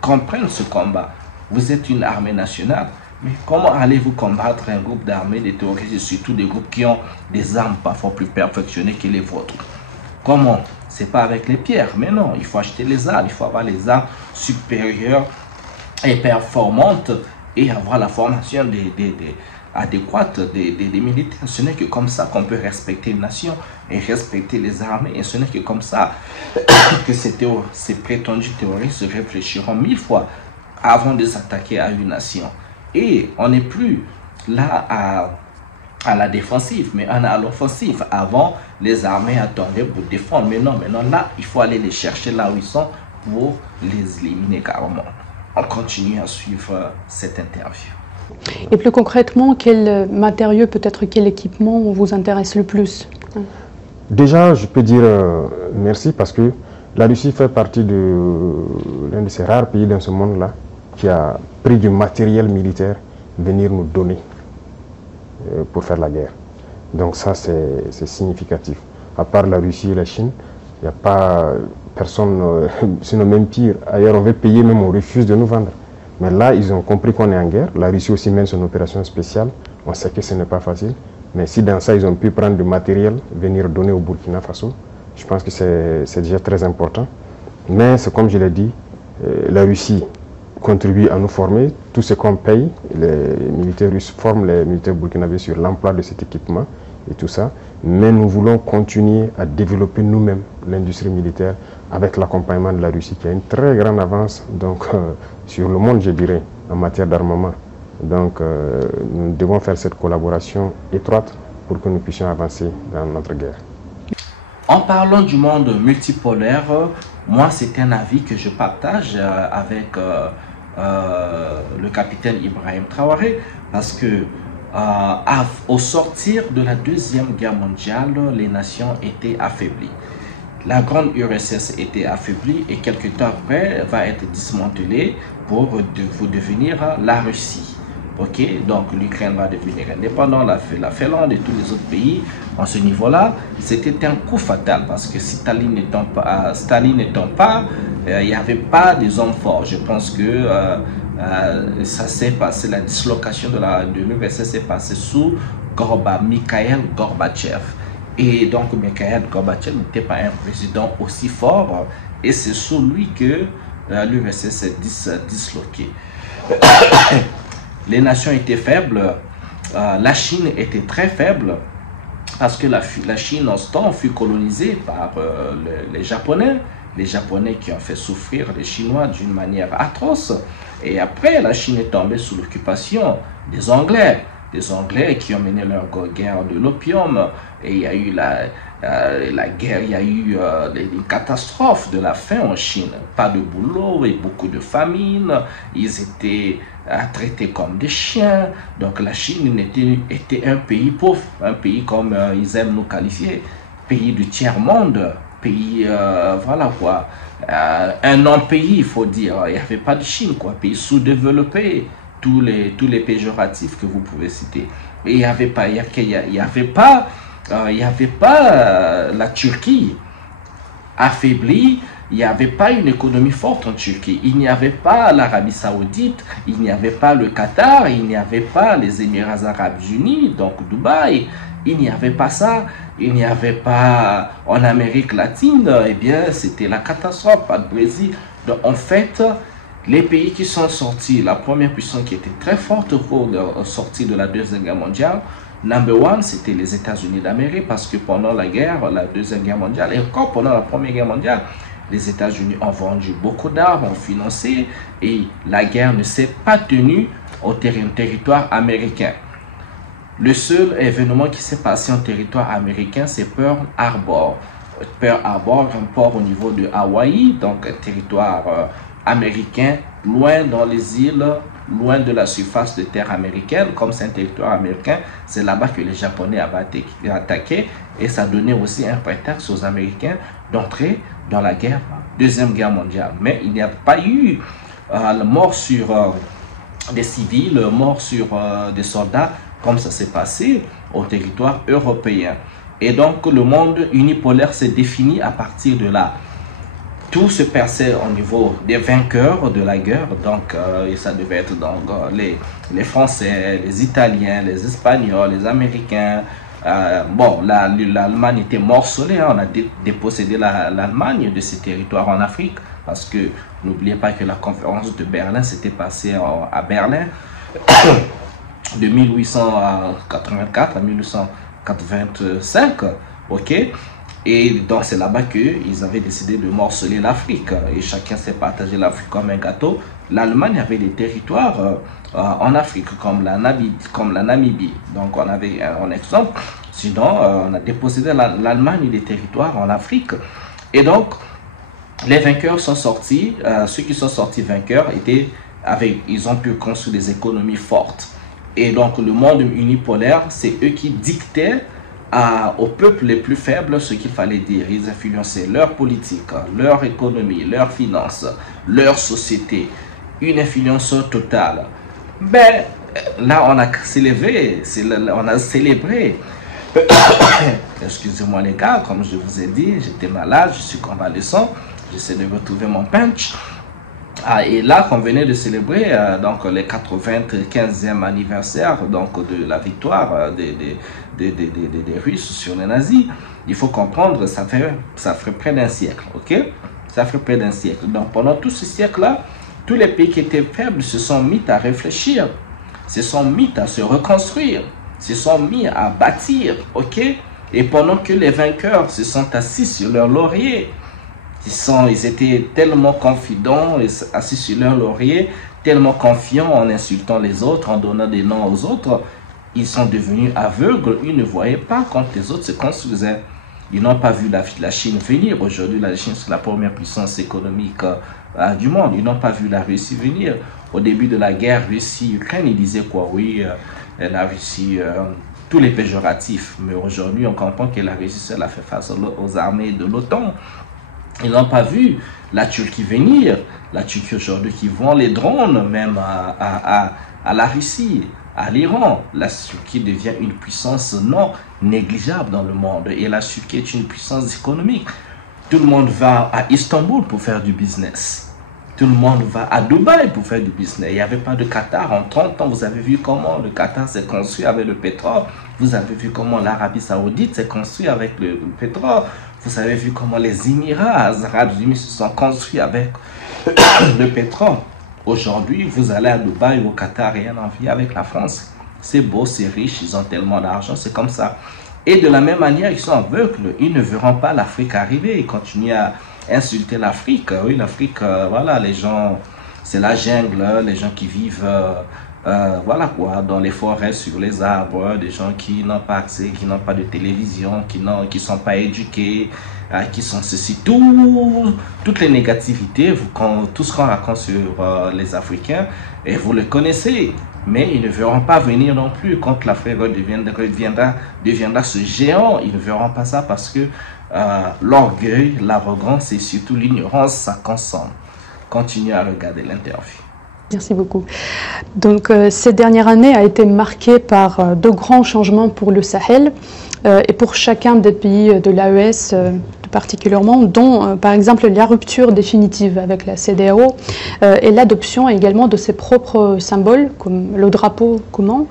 comprennent ce combat. Vous êtes une armée nationale. Mais comment allez-vous combattre un groupe d'armées, des terroristes, et surtout des groupes qui ont des armes parfois plus perfectionnées que les vôtres? Comment? C'est pas avec les pierres, mais non, il faut acheter les armes, il faut avoir les armes supérieures et performantes et avoir la formation adéquate des militaires. Ce n'est que comme ça qu'on peut respecter une nation et respecter les armées, et ce n'est que comme ça que ces prétendus terroristes réfléchiront 1000 fois avant de s'attaquer à une nation. Et on n'est plus là à la défensive, mais on est à l'offensive. Avant, les armées attendaient pour défendre, mais non, maintenant là, il faut aller les chercher là où ils sont pour les éliminer carrément. On continue à suivre cette interview. Et plus concrètement, quel matériau, peut-être quel équipement vous intéresse le plus? Déjà, je peux dire merci parce que la Russie fait partie de l'un de ces rares pays dans ce monde-là qui a pris du matériel militaire venir nous donner pour faire la guerre. Donc ça, c'est significatif. À part la Russie et la Chine, il n'y a pas personne, sinon même pire. Ailleurs, on veut payer, même on refuse de nous vendre. Mais là, ils ont compris qu'on est en guerre. La Russie aussi mène son opération spéciale. On sait que ce n'est pas facile. Mais si dans ça, ils ont pu prendre du matériel, venir donner au Burkina Faso, je pense que c'est déjà très important. Mais c'est comme je l'ai dit, la Russie contribue à nous former. Tout ce qu'on paye, les militaires russes forment les militaires burkinabés sur l'emploi de cet équipement et tout ça. Mais nous voulons continuer à développer nous-mêmes l'industrie militaire avec l'accompagnement de la Russie qui a une très grande avance sur le monde, je dirais, en matière d'armement. Donc nous devons faire cette collaboration étroite pour que nous puissions avancer dans notre guerre. En parlant du monde multipolaire, moi c'est un avis que je partage avec le capitaine Ibrahim Traoré, parce que au sortir de la Deuxième Guerre mondiale, les nations étaient affaiblies. La grande URSS était affaiblie et quelque temps après va être dismantelée pour devenir la Russie. Ok, donc l'Ukraine va devenir indépendante, la Finlande et tous les autres pays. En ce niveau-là, c'était un coup fatal parce que si Staline n'étant pas, il n'y avait pas des hommes forts. Je pense que ça s'est passé, la dislocation de l'URSS s'est passée sous Mikhail Gorbatchev. Et donc Mikhail Gorbatchev n'était pas un président aussi fort et c'est sous lui que l'URSS s'est disloquée. Les nations étaient faibles, la Chine était très faible parce que la Chine en ce temps fut colonisée par les Japonais qui ont fait souffrir les Chinois d'une manière atroce. Et après, la Chine est tombée sous l'occupation des Anglais qui ont mené leur guerre de l'opium. Et il y a eu la guerre, il y a eu une catastrophe de la faim en Chine. Pas de boulot et beaucoup de famine. Ils étaient traités comme des chiens. Donc la Chine était un pays pauvre, un pays comme ils aiment nous qualifier, pays du tiers-monde, pays, voilà quoi, un non-pays, il faut dire. Il n'y avait pas de Chine, quoi, pays sous-développé, tous les péjoratifs que vous pouvez citer. Et il n'y avait pas la Turquie affaiblie, il n'y avait pas une économie forte en Turquie, il n'y avait pas l'Arabie Saoudite, il n'y avait pas le Qatar, il n'y avait pas les Émirats Arabes Unis, donc Dubaï, il n'y avait pas ça, il n'y avait pas en Amérique latine, eh bien c'était la catastrophe, pas de Brésil. Donc en fait, les pays qui sont sortis, la première puissance qui était très forte pour sortir de la Deuxième Guerre mondiale, number one, c'était les États-Unis d'Amérique, parce que pendant la Deuxième Guerre mondiale, et encore pendant la Première Guerre mondiale, les États-Unis ont vendu beaucoup d'armes, ont financé, et la guerre ne s'est pas tenue au territoire américain. Le seul événement qui s'est passé en territoire américain, c'est Pearl Harbor. Pearl Harbor, un port au niveau de Hawaï, donc un territoire américain, loin dans les îles, loin de la surface de terre américaine. Comme c'est un territoire américain, c'est là-bas que les Japonais avaient attaqué, et ça donnait aussi un prétexte aux Américains d'entrer dans la Deuxième Guerre mondiale. Mais il n'y a pas eu mort sur des civils, mort sur des soldats, comme ça s'est passé au territoire européen. Et donc le monde unipolaire s'est défini à partir de là. Tout se passait au niveau des vainqueurs de la guerre, donc et ça devait être donc, les Français, les Italiens, les Espagnols, les Américains. Bon, l'Allemagne était morcelée, hein, on a dépossédé l'Allemagne de ses territoires en Afrique, parce que n'oubliez pas que la conférence de Berlin s'était passée à Berlin de 1884 à 1885, ok? Et donc c'est là-bas qu'ils avaient décidé de morceler l'Afrique, et chacun s'est partagé l'Afrique comme un gâteau. L'Allemagne avait des territoires en Afrique, comme la Namibie. Donc on avait un exemple. Sinon, on a dépossédé l'Allemagne des territoires en Afrique. Et donc, les vainqueurs sont sortis. Ceux qui sont sortis vainqueurs ils ont pu construire des économies fortes. Et donc, le monde unipolaire, c'est eux qui dictaient aux peuples les plus faibles ce qu'il fallait dire. Ils influençaient leur politique, leur économie, leurs finances, leur société. Une influence totale. Ben, là, on a célébré. Excusez-moi les gars, comme je vous ai dit, j'étais malade, je suis convalescent, j'essaie de retrouver mon punch. Et là, qu'on venait de célébrer donc les 95e anniversaire donc, de la victoire des Russes sur les nazis. Il faut comprendre, ça fait près d'un siècle, ok? Ça fait près d'un siècle. Donc pendant tout ce siècle-là, tous les pays qui étaient faibles se sont mis à réfléchir, se sont mis à se reconstruire, se sont mis à bâtir, ok? Et pendant que les vainqueurs se sont assis sur leur laurier, ils étaient tellement confidents, assis sur leur laurier, tellement confiants en insultant les autres, en donnant des noms aux autres, ils sont devenus aveugles, ils ne voyaient pas quand les autres se construisaient. Ils n'ont pas vu la Chine venir. Aujourd'hui, la Chine, c'est la première puissance économique du monde. Ils n'ont pas vu la Russie venir. Au début de la guerre Russie-Ukraine, ils disaient quoi? Oui, la Russie, tous les péjoratifs. Mais aujourd'hui, on comprend que la Russie, elle a fait face aux armées de l'OTAN. Ils n'ont pas vu la Turquie venir. La Turquie aujourd'hui qui vend les drones même à la Russie, à l'Iran. La Turquie devient une puissance non négligeable dans le monde. Et la Turquie est une puissance économique. Tout le monde va à Istanbul pour faire du business. Tout le monde va à Dubaï pour faire du business. Il n'y avait pas de Qatar. En 30 ans, vous avez vu comment le Qatar s'est construit avec le pétrole. Vous avez vu comment l'Arabie Saoudite s'est construite avec le pétrole. Vous avez vu comment les Émirats arabes unis se sont construits avec le pétrole. Aujourd'hui, vous allez à Dubaï ou au Qatar, rien à envie avec la France. C'est beau, c'est riche, ils ont tellement d'argent, c'est comme ça. Et de la même manière, ils sont aveugles. Ils ne verront pas l'Afrique arriver. Ils continuent à insulter l'Afrique. Oui, l'Afrique, voilà, les gens, c'est la jungle, les gens qui vivent, voilà quoi, dans les forêts, sur les arbres, des gens qui n'ont pas accès, qui n'ont pas de télévision, qui ne sont pas éduqués, qui sont ceci, toutes les négativités, tout ce qu'on raconte sur les Africains, et vous le connaissez. Mais ils ne verront pas venir non plus quand l'Afrique deviendra ce géant. Ils ne verront pas ça parce que l'orgueil, l'arrogance et surtout l'ignorance, ça consomme. Continuez à regarder l'interview. Merci beaucoup. Donc, cette dernière année a été marquée par de grands changements pour le Sahel et pour chacun des pays de l'AES particulièrement, dont par exemple la rupture définitive avec la CEDEAO et l'adoption également de ses propres symboles, comme le drapeau commun.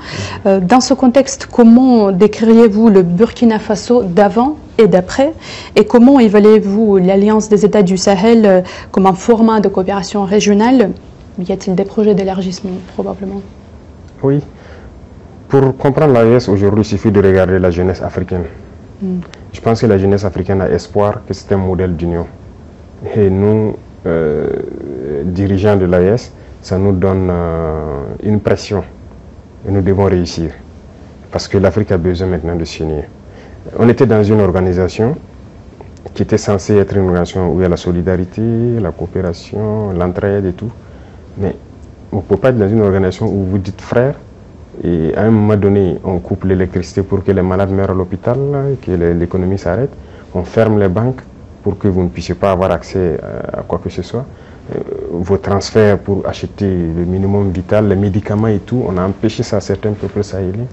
Dans ce contexte, comment décririez-vous le Burkina Faso d'avant et d'après, et comment évaluez-vous l'Alliance des États du Sahel comme un format de coopération régionale? Y a-t-il des projets d'élargissement, probablement? Oui. Pour comprendre l'AES aujourd'hui, il suffit de regarder la jeunesse africaine. Je pense que la jeunesse africaine a espoir que c'est un modèle d'union. Et nous, dirigeants de l'AES, ça nous donne une pression. Et nous devons réussir. Parce que l'Afrique a besoin maintenant de s'unir. On était dans une organisation qui était censée être une organisation où il y a la solidarité, la coopération, l'entraide et tout. Mais on ne peut pas être dans une organisation où vous dites frères et à un moment donné on coupe l'électricité pour que les malades meurent à l'hôpital, que l'économie s'arrête, on ferme les banques pour que vous ne puissiez pas avoir accès à quoi que ce soit, vos transferts pour acheter le minimum vital, les médicaments et tout, on a empêché ça à certains peuples sahéliens.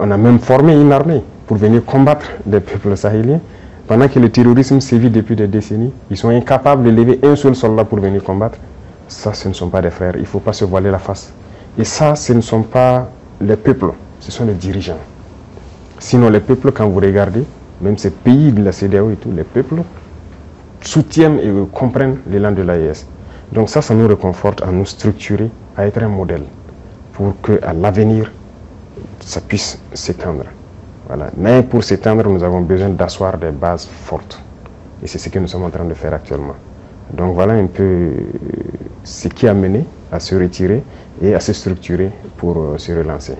On a même formé une armée pour venir combattre des peuples sahéliens. Pendant que le terrorisme sévit depuis des décennies, ils sont incapables de lever un seul soldat pour venir combattre. Ça, ce ne sont pas des frères, il ne faut pas se voiler la face. Et ça, ce ne sont pas les peuples, ce sont les dirigeants. Sinon, les peuples, quand vous regardez, même ces pays de la CEDEAO et tout, les peuples soutiennent et comprennent l'élan de l'AES. Donc ça nous réconforte à nous structurer, à être un modèle, pour qu'à l'avenir, ça puisse s'étendre. Voilà. Mais pour s'étendre, nous avons besoin d'asseoir des bases fortes. Et c'est ce que nous sommes en train de faire actuellement. Donc voilà un peu ce qui a mené à se retirer et à se structurer pour se relancer.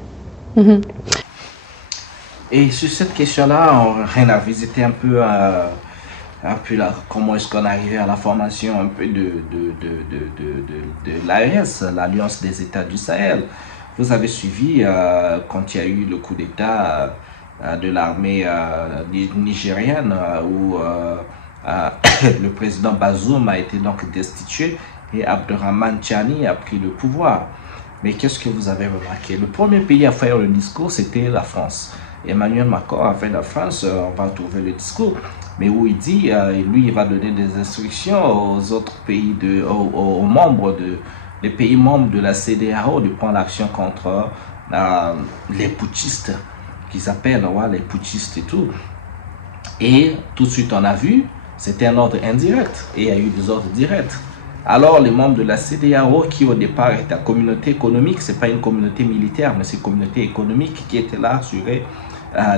Et sur cette question-là, on a visité un peu là, comment est-ce qu'on est arrivé à la formation un peu de l'AES, l'Alliance des États du Sahel. Vous avez suivi quand il y a eu le coup d'État de l'armée nigérienne où le président Bazoum a été donc destitué et Abderrahmane Tchani a pris le pouvoir. Mais qu'est-ce que vous avez remarqué? Le premier pays à faire le discours, c'était la France. Emmanuel Macron a fait la France, on va trouver le discours, mais où il dit, lui, il va donner des instructions aux autres pays, aux membres les pays membres de la CEDEAO de prendre l'action contre les putschistes, qu'ils appellent les putschistes et tout. Et tout de suite, on a vu, c'était un ordre indirect et il y a eu des ordres directs. Alors, les membres de la CEDEAO, qui au départ était la communauté économique, ce n'est pas une communauté militaire, mais c'est une communauté économique qui était là à assurer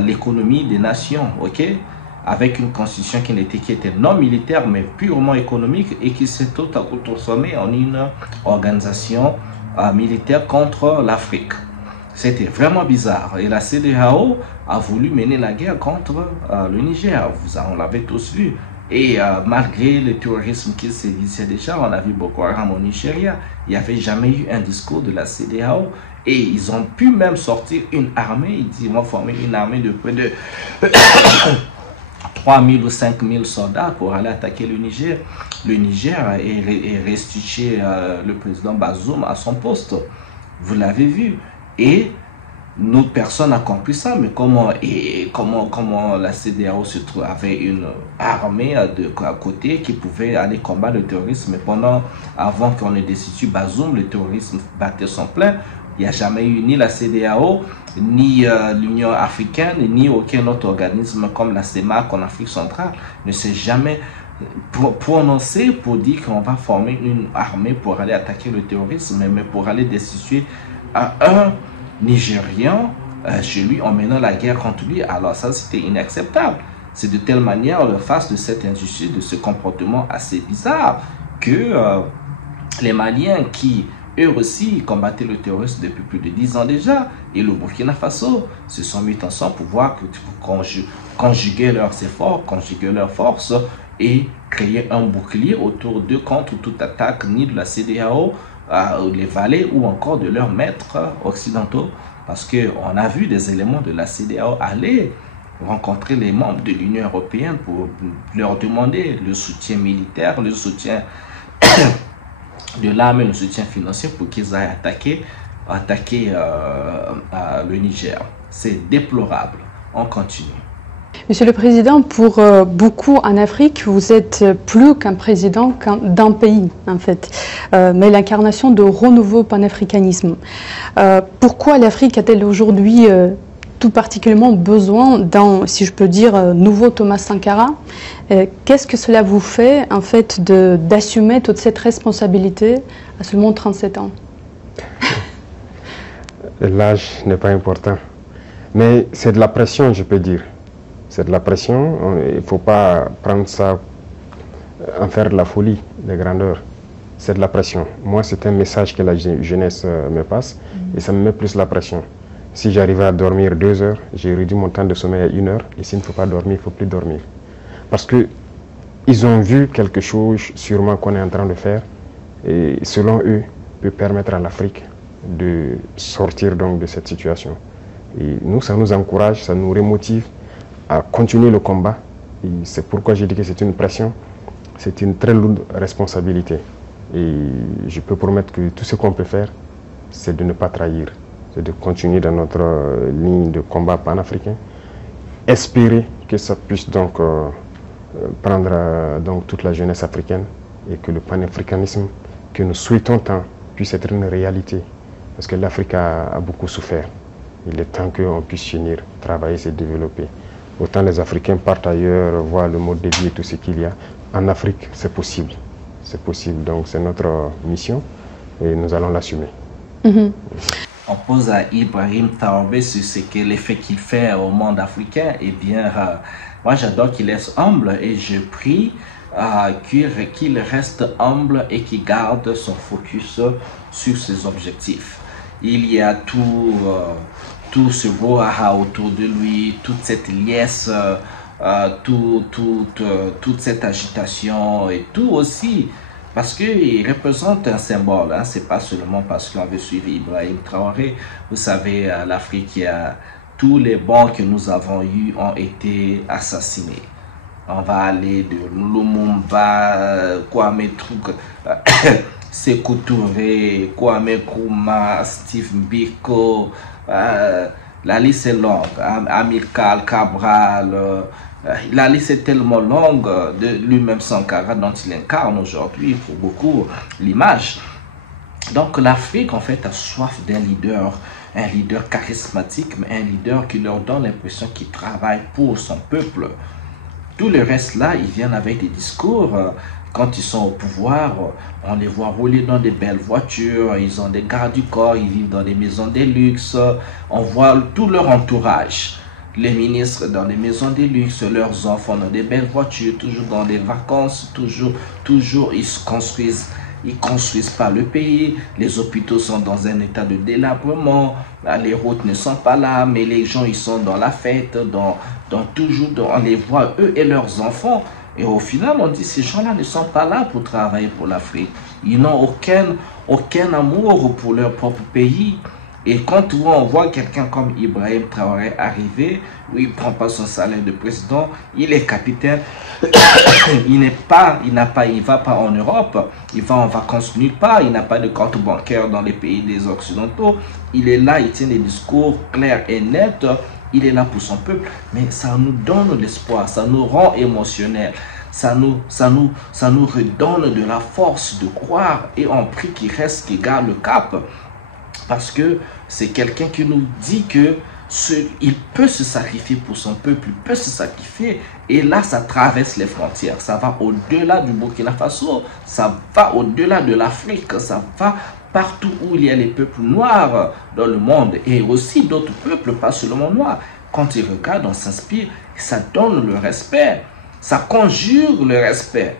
l'économie des nations, ok? Avec une constitution qui était non militaire, mais purement économique et qui s'est tout à coup transformée en une organisation militaire contre l'Afrique. C'était vraiment bizarre. Et la CEDEAO a voulu mener la guerre contre le Niger. On l'avait tous vu. Et malgré le terrorisme qui sévissait déjà, on a vu Boko Haram au Nigeria, il n'y avait jamais eu un discours de la CEDEAO. Et ils ont pu même sortir une armée, ils vont former une armée de près de 3 000 ou 5 000 soldats pour aller attaquer le Niger. Le Niger est restitué le président Bazoum à son poste. Vous l'avez vu. Et nous, personne n'a compris ça, mais comment la CEDEAO avait une armée à côté qui pouvait aller combattre le terrorisme. Mais avant qu'on ait destitué Bazoum, le terrorisme battait son plein. Il n'y a jamais eu ni la CEDEAO, ni l'Union africaine, ni aucun autre organisme comme la CEMAC en Afrique centrale ne s'est jamais prononcé pour dire qu'on va former une armée pour aller attaquer le terrorisme, mais pour aller destituer un Nigérian chez lui en menant la guerre contre lui. Alors ça, c'était inacceptable. C'est de telle manière, face de cette injustice, de ce comportement assez bizarre, que les Maliens qui, eux aussi, combattaient le terrorisme depuis plus de 10 ans déjà, et le Burkina Faso, se sont mis ensemble pour voir conjuguer leurs efforts, conjuguer leurs forces, et créer un bouclier autour d'eux contre toute attaque, ni de la CEDEAO, les valets ou encore de leurs maîtres occidentaux, parce qu'on a vu des éléments de la CEDEAO aller rencontrer les membres de l'Union européenne pour leur demander le soutien militaire, le soutien de l'arme et le soutien financier pour qu'ils aillent attaquer le Niger. C'est déplorable. On continue. Monsieur le Président, pour beaucoup en Afrique, vous êtes plus qu'un président d'un pays, en fait, mais l'incarnation de renouveau panafricanisme. Pourquoi l'Afrique a-t-elle aujourd'hui tout particulièrement besoin d'un, si je peux dire, nouveau Thomas Sankara? Qu'est-ce que cela vous fait, en fait, d'assumer toute cette responsabilité à seulement 37 ans? L'âge n'est pas important, mais c'est de la pression, je peux dire. C'est de la pression, il ne faut pas prendre ça, en faire de la folie, de grandeur. C'est de la pression. Moi, c'est un message que la jeunesse me passe et ça me met plus la pression. Si j'arrivais à dormir 2 heures, j'ai réduit mon temps de sommeil à 1 heure et s'il ne faut pas dormir, il ne faut plus dormir. Parce qu'ils ont vu quelque chose sûrement qu'on est en train de faire et selon eux, peut permettre à l'Afrique de sortir donc de cette situation. Et nous, ça nous encourage, ça nous remotive à continuer le combat. Et c'est pourquoi j'ai dit que c'est une pression, c'est une très lourde responsabilité. Et je peux promettre que tout ce qu'on peut faire, c'est de ne pas trahir, c'est de continuer dans notre ligne de combat panafricain, espérer que ça puisse donc prendre donc toute la jeunesse africaine et que le panafricanisme que nous souhaitons tant puisse être une réalité. Parce que l'Afrique a beaucoup souffert. Il est temps qu'on puisse finir, travailler, se développer. Autant les Africains partent ailleurs, voient le mode de vie et tout ce qu'il y a. En Afrique, c'est possible. C'est possible. Donc c'est notre mission et nous allons l'assumer. On pose à Ibrahim Traoré sur l'effet qu'il fait au monde africain. Eh bien, moi j'adore qu'il reste humble et je prie qu'il reste humble et qu'il garde son focus sur ses objectifs. Il y a tout ce brouhaha autour de lui, toute cette liesse, toute cette agitation et tout aussi, parce qu'il représente un symbole. Hein. C'est pas seulement parce qu'on veut suivre Ibrahim Traoré. Vous savez, l'Afrique, tous les bons que nous avons eus ont été assassinés. On va aller de Lumumba, Kwame Truc, Sékou Touré, Kwame Nkrumah, Steve Biko, la liste est longue, Amilcar Cabral, la liste est tellement longue de lui-même Sankara dont il incarne aujourd'hui pour beaucoup l'image. Donc l'Afrique en fait a soif d'un leader, un leader charismatique, mais un leader qui leur donne l'impression qu'il travaille pour son peuple. Tout le reste là, ils viennent avec des discours. Quand ils sont au pouvoir, on les voit rouler dans des belles voitures, ils ont des gardes du corps, ils vivent dans des maisons de luxe. On voit tout leur entourage. Les ministres dans des maisons de luxe, leurs enfants dans des belles voitures, toujours dans des vacances, toujours ils construisent pas le pays. Les hôpitaux sont dans un état de délabrement, les routes ne sont pas là, mais les gens ils sont dans la fête, on les voit eux et leurs enfants. Et au final, on dit ces gens-là ne sont pas là pour travailler pour l'Afrique. Ils n'ont aucun amour pour leur propre pays. Et quand on voit quelqu'un comme Ibrahim Traoré arriver, où il ne prend pas son salaire de président, il est capitaine, il ne va pas en Europe, il va en vacances nulle part, il n'a pas de compte bancaire dans les pays des Occidentaux, il est là, il tient des discours clairs et nets, il est là pour son peuple, mais ça nous donne l'espoir, ça nous rend émotionnels. Ça nous redonne de la force de croire et on prie qu'il reste, qu'il garde le cap. Parce que c'est quelqu'un qui nous dit que il peut se sacrifier pour son peuple, il peut se sacrifier. Et là, ça traverse les frontières. Ça va au-delà du Burkina Faso, ça va au-delà de l'Afrique, ça va partout où il y a les peuples noirs dans le monde et aussi d'autres peuples, pas seulement noirs. Quand ils regardent, on s'inspire, ça donne le respect. Ça conjure le respect,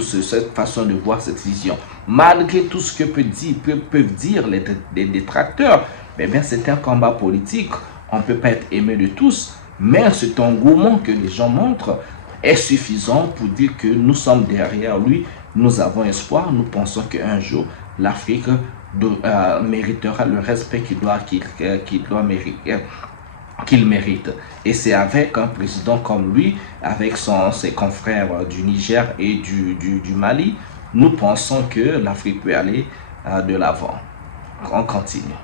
cette façon de voir cette vision. Malgré tout ce que peuvent dire les détracteurs, mais bien c'est un combat politique. On ne peut pas être aimé de tous, mais cet engouement que les gens montrent est suffisant pour dire que nous sommes derrière lui, nous avons espoir, nous pensons qu'un jour l'Afrique méritera le respect qu'il mérite. Et c'est avec un président comme lui, avec ses confrères du Niger et du Mali, nous pensons que l'Afrique peut aller de l'avant. On continue.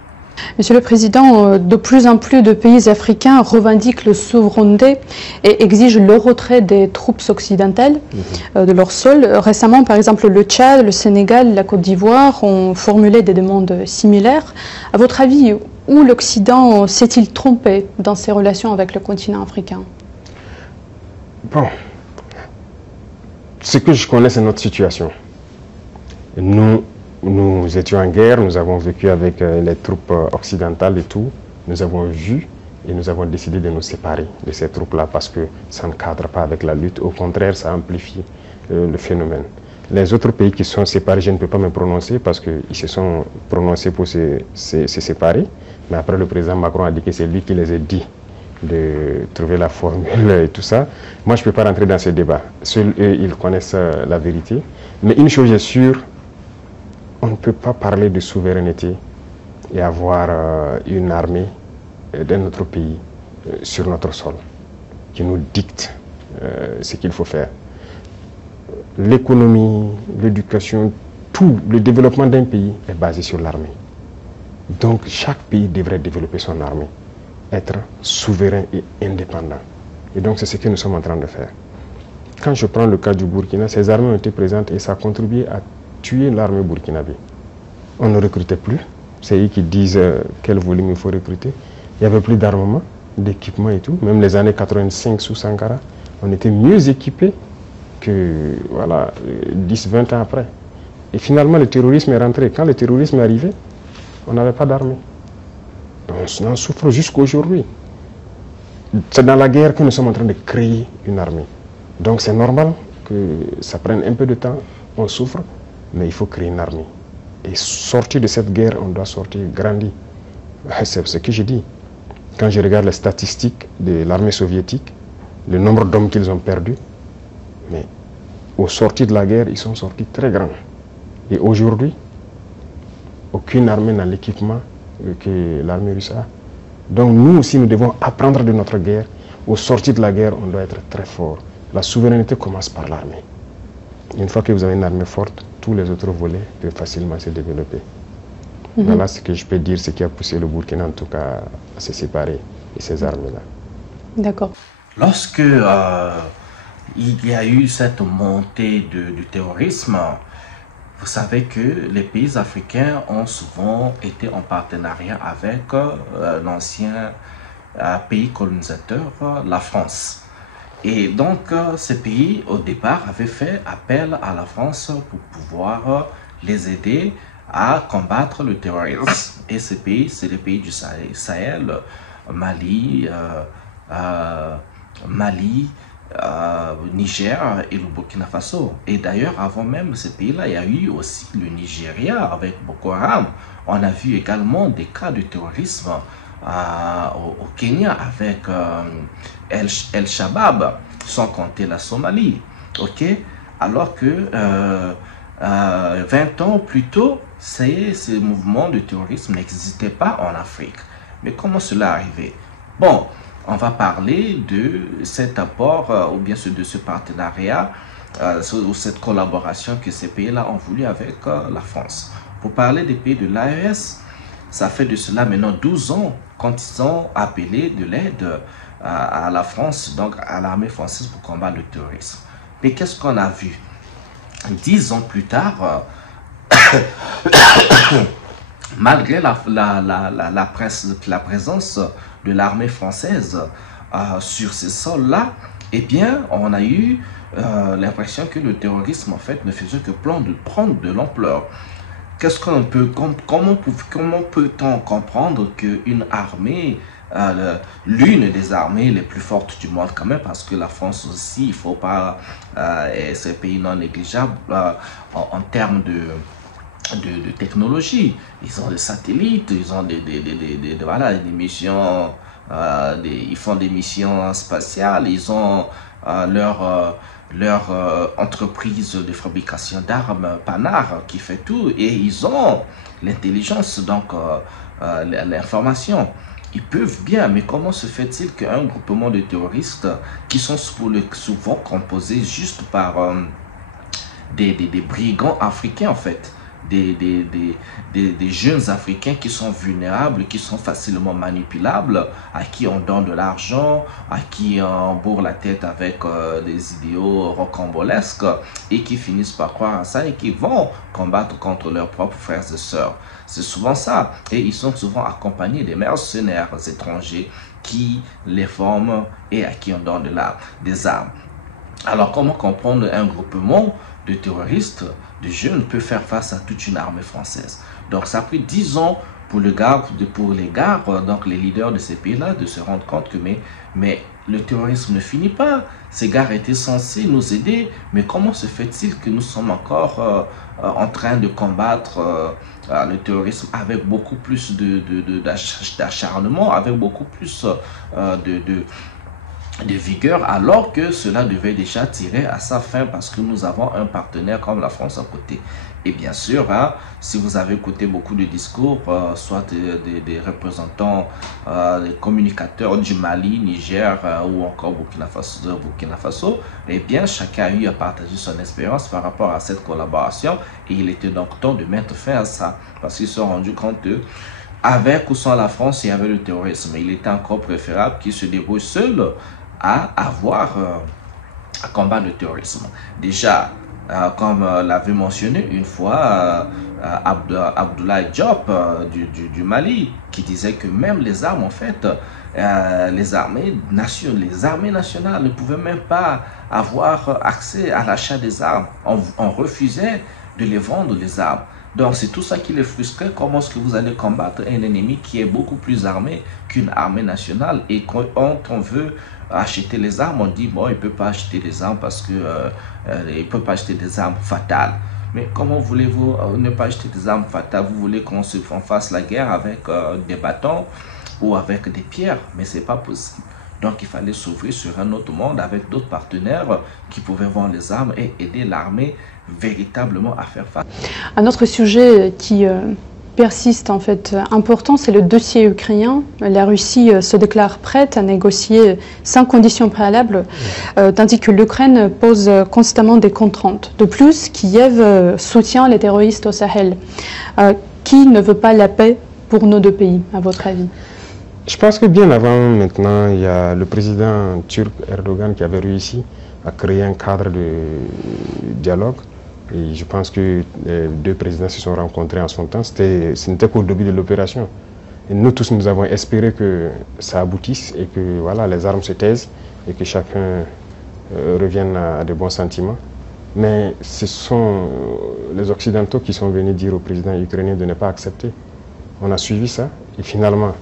Monsieur le Président, de plus en plus de pays africains revendiquent la souveraineté et exigent le retrait des troupes occidentales de leur sol. Récemment, par exemple, le Tchad, le Sénégal, la Côte d'Ivoire ont formulé des demandes similaires. À votre avis, où l'Occident s'est-il trompé dans ses relations avec le continent africain? Bon, ce que je connais, c'est notre situation. Nous étions en guerre, nous avons vécu avec les troupes occidentales et tout. Nous avons vu et nous avons décidé de nous séparer de ces troupes-là parce que ça ne cadre pas avec la lutte. Au contraire, ça amplifie le phénomène. Les autres pays qui sont séparés, je ne peux pas me prononcer parce qu'ils se sont prononcés pour se séparer. Mais après, le président Macron a dit que c'est lui qui les a dit de trouver la formule et tout ça. Moi, je ne peux pas rentrer dans ce débat. Seuls eux, ils connaissent la vérité. Mais une chose est sûre, on ne peut pas parler de souveraineté et avoir une armée d'un autre pays sur notre sol qui nous dicte ce qu'il faut faire. L'économie, l'éducation, tout le développement d'un pays est basé sur l'armée. Donc chaque pays devrait développer son armée, être souverain et indépendant. Et donc c'est ce que nous sommes en train de faire. Quand je prends le cas du Burkina, ces armées ont été présentes et ça a contribué à tuer l'armée burkinabé. On ne recrutait plus. C'est eux qui disent quel volume il faut recruter. Il n'y avait plus d'armement, d'équipement et tout. Même les années 85 sous Sankara, on était mieux équipés que 10-20 ans après. Et finalement, le terrorisme est rentré. Quand le terrorisme est arrivé, on n'avait pas d'armée. On en souffre jusqu'à aujourd'hui. C'est dans la guerre que nous sommes en train de créer une armée. Donc c'est normal que ça prenne un peu de temps, on souffre, mais il faut créer une armée. Et sortir de cette guerre, on doit sortir grandi. C'est ce que je dis. Quand je regarde les statistiques de l'armée soviétique, le nombre d'hommes qu'ils ont perdus, mais au sortir de la guerre, ils sont sortis très grands. Et aujourd'hui, aucune armée n'a l'équipement que l'armée russe a. Donc nous aussi, nous devons apprendre de notre guerre. Au sortir de la guerre, on doit être très fort. La souveraineté commence par l'armée. Une fois que vous avez une armée forte, tous les autres volets peuvent facilement se développer. Voilà ce que je peux dire, ce qui a poussé le Burkina en tout cas à se séparer de ces armées-là. D'accord. Lorsque il y a eu cette montée du terrorisme, vous savez que les pays africains ont souvent été en partenariat avec l'ancien pays colonisateur, la France. Et donc, ces pays, au départ, avaient fait appel à la France pour pouvoir les aider à combattre le terrorisme. Et ces pays, c'est les pays du Sahel, Mali, Niger et le Burkina Faso. Et d'ailleurs, avant même ces pays-là, il y a eu aussi le Nigeria avec Boko Haram. On a vu également des cas de terrorisme au Kenya avec El Shabab, sans compter la Somalie. Ok, alors que 20 ans plus tôt, ces mouvements de terrorisme n'existaient pas en Afrique. Mais comment cela arrivait? Bon, on va parler de cet apport ou bien de ce partenariat ou cette collaboration que ces pays-là ont voulu avec la France. Pour parler des pays de l'AES, ça fait de cela maintenant 12 ans quand ils ont appelé de l'aide à la France, donc à l'armée française pour combattre le terrorisme. Mais qu'est-ce qu'on a vu? 10 ans plus tard, malgré la présence de l'armée française sur ces sols-là, eh bien, on a eu l'impression que le terrorisme, en fait, ne faisait que prendre de l'ampleur. Comment peut-on comprendre qu'une armée, l'une des armées les plus fortes du monde quand même, parce que la France aussi, il ne faut pas, c'est un pays non négligeable en termes de technologie. Ils ont des satellites, ils ont voilà, des missions, ils font des missions spatiales, ils ont leur entreprise de fabrication d'armes, Panard, qui fait tout, et ils ont l'intelligence, donc l'information. Ils peuvent bien, mais comment se fait-il qu'un groupement de terroristes qui sont souvent composés juste par des brigands africains, en fait, des jeunes Africains qui sont vulnérables, qui sont facilement manipulables, à qui on donne de l'argent, à qui on bourre la tête avec des idéaux rocambolesques et qui finissent par croire à ça et qui vont combattre contre leurs propres frères et sœurs. C'est souvent ça. Et ils sont souvent accompagnés des mercenaires étrangers qui les forment et à qui on donne des armes. Alors comment comprendre un groupement de terroristes, de jeunes, peut faire face à toute une armée française? Donc ça a pris 10 ans pour les gars, donc les leaders de ces pays-là, de se rendre compte que mais le terrorisme ne finit pas. Ces gars étaient censés nous aider, mais comment se fait-il que nous sommes encore en train de combattre le terrorisme avec beaucoup plus d'acharnement, avec beaucoup plus de vigueur, alors que cela devait déjà tirer à sa fin parce que nous avons un partenaire comme la France à côté. Et bien sûr, hein, si vous avez écouté beaucoup de discours, soit des représentants, des communicateurs du Mali, Niger ou encore Burkina Faso, eh bien chacun a eu à partager son expérience par rapport à cette collaboration et il était donc temps de mettre fin à ça parce qu'ils se sont rendus compte que avec ou sans la France, il y avait le terrorisme. Il était encore préférable qu'ils se débrouillent seuls à combattre le terrorisme. Déjà, comme l'avait mentionné une fois Abdoulaye Diop du Mali, qui disait que même les armes, en fait, les armées nationales ne pouvaient même pas avoir accès à l'achat des armes. On refusait de les vendre, les armes. Donc c'est tout ça qui les frustrait. Comment est-ce que vous allez combattre un ennemi qui est beaucoup plus armé qu'une armée nationale? Et quand on veut acheter les armes, on dit bon, il ne peut pas acheter des armes parce que il peut pas acheter des armes fatales. Mais comment voulez-vous ne pas acheter des armes fatales? Vous voulez qu'on fasse la guerre avec des bâtons ou avec des pierres? Mais c'est pas possible. Donc il fallait s'ouvrir sur un autre monde avec d'autres partenaires qui pouvaient vendre les armes et aider l'armée véritablement à faire face. Un autre sujet qui persiste en fait important, c'est le dossier ukrainien. La Russie se déclare prête à négocier sans conditions préalables, tandis que l'Ukraine pose constamment des contraintes. De plus, Kiev soutient les terroristes au Sahel. Qui ne veut pas la paix pour nos deux pays, à votre avis? Je pense que bien avant maintenant, il y a le président turc Erdogan qui avait réussi à créer un cadre de dialogue. Et je pense que les deux présidents se sont rencontrés en son temps. Ce n'était qu'au début de l'opération. Et nous tous, nous avons espéré que ça aboutisse et que voilà, les armes se taisent et que chacun revienne à de bons sentiments. Mais ce sont les Occidentaux qui sont venus dire au président ukrainien de ne pas accepter. On a suivi ça et finalement,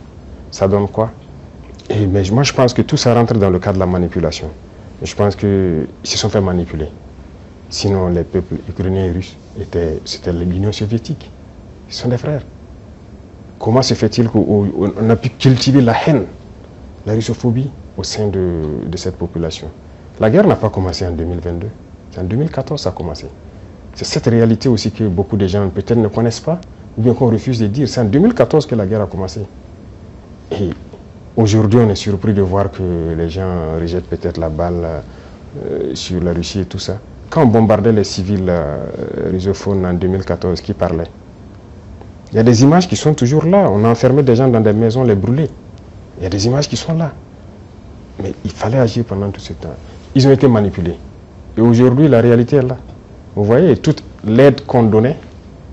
ça donne quoi? Mais moi, je pense que tout ça rentre dans le cadre de la manipulation. Je pense qu'ils se sont fait manipuler. Sinon, les peuples ukrainiens et russes, c'était l'Union soviétique. Ils sont des frères. Comment se fait-il qu'on a pu cultiver la haine, la russophobie au sein de cette population? La guerre n'a pas commencé en 2022. C'est en 2014 que ça a commencé. C'est cette réalité aussi que beaucoup de gens peut-être ne connaissent pas, ou bien qu'on refuse de dire. C'est en 2014 que la guerre a commencé. Et aujourd'hui, on est surpris de voir que les gens rejettent peut-être la balle sur la Russie et tout ça. Quand on bombardait les civils russophones en 2014, qui parlaient? Il y a des images qui sont toujours là. On a enfermé des gens dans des maisons, les brûlés. Il y a des images qui sont là. Mais il fallait agir pendant tout ce temps. Ils ont été manipulés. Et aujourd'hui, la réalité est là. Vous voyez, toute l'aide qu'on donnait,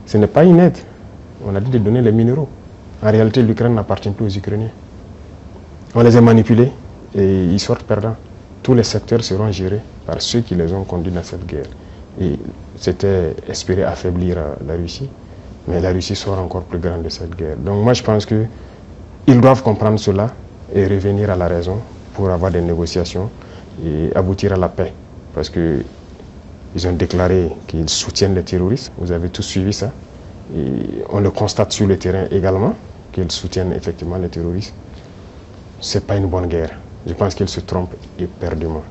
ce n'est pas une aide. On a dit de donner les minéraux. En réalité, l'Ukraine n'appartient plus aux Ukrainiens. On les a manipulés et ils sortent perdants. Tous les secteurs seront gérés par ceux qui les ont conduits dans cette guerre. Et c'était espérer affaiblir la Russie. Mais la Russie sort encore plus grande de cette guerre. Donc moi, je pense qu'ils doivent comprendre cela et revenir à la raison pour avoir des négociations et aboutir à la paix. Parce qu'ils ont déclaré qu'ils soutiennent les terroristes. Vous avez tous suivi ça. Et on le constate sur le terrain également, qu'ils soutiennent effectivement les terroristes. Ce n'est pas une bonne guerre. Je pense qu'ils se trompent éperdument.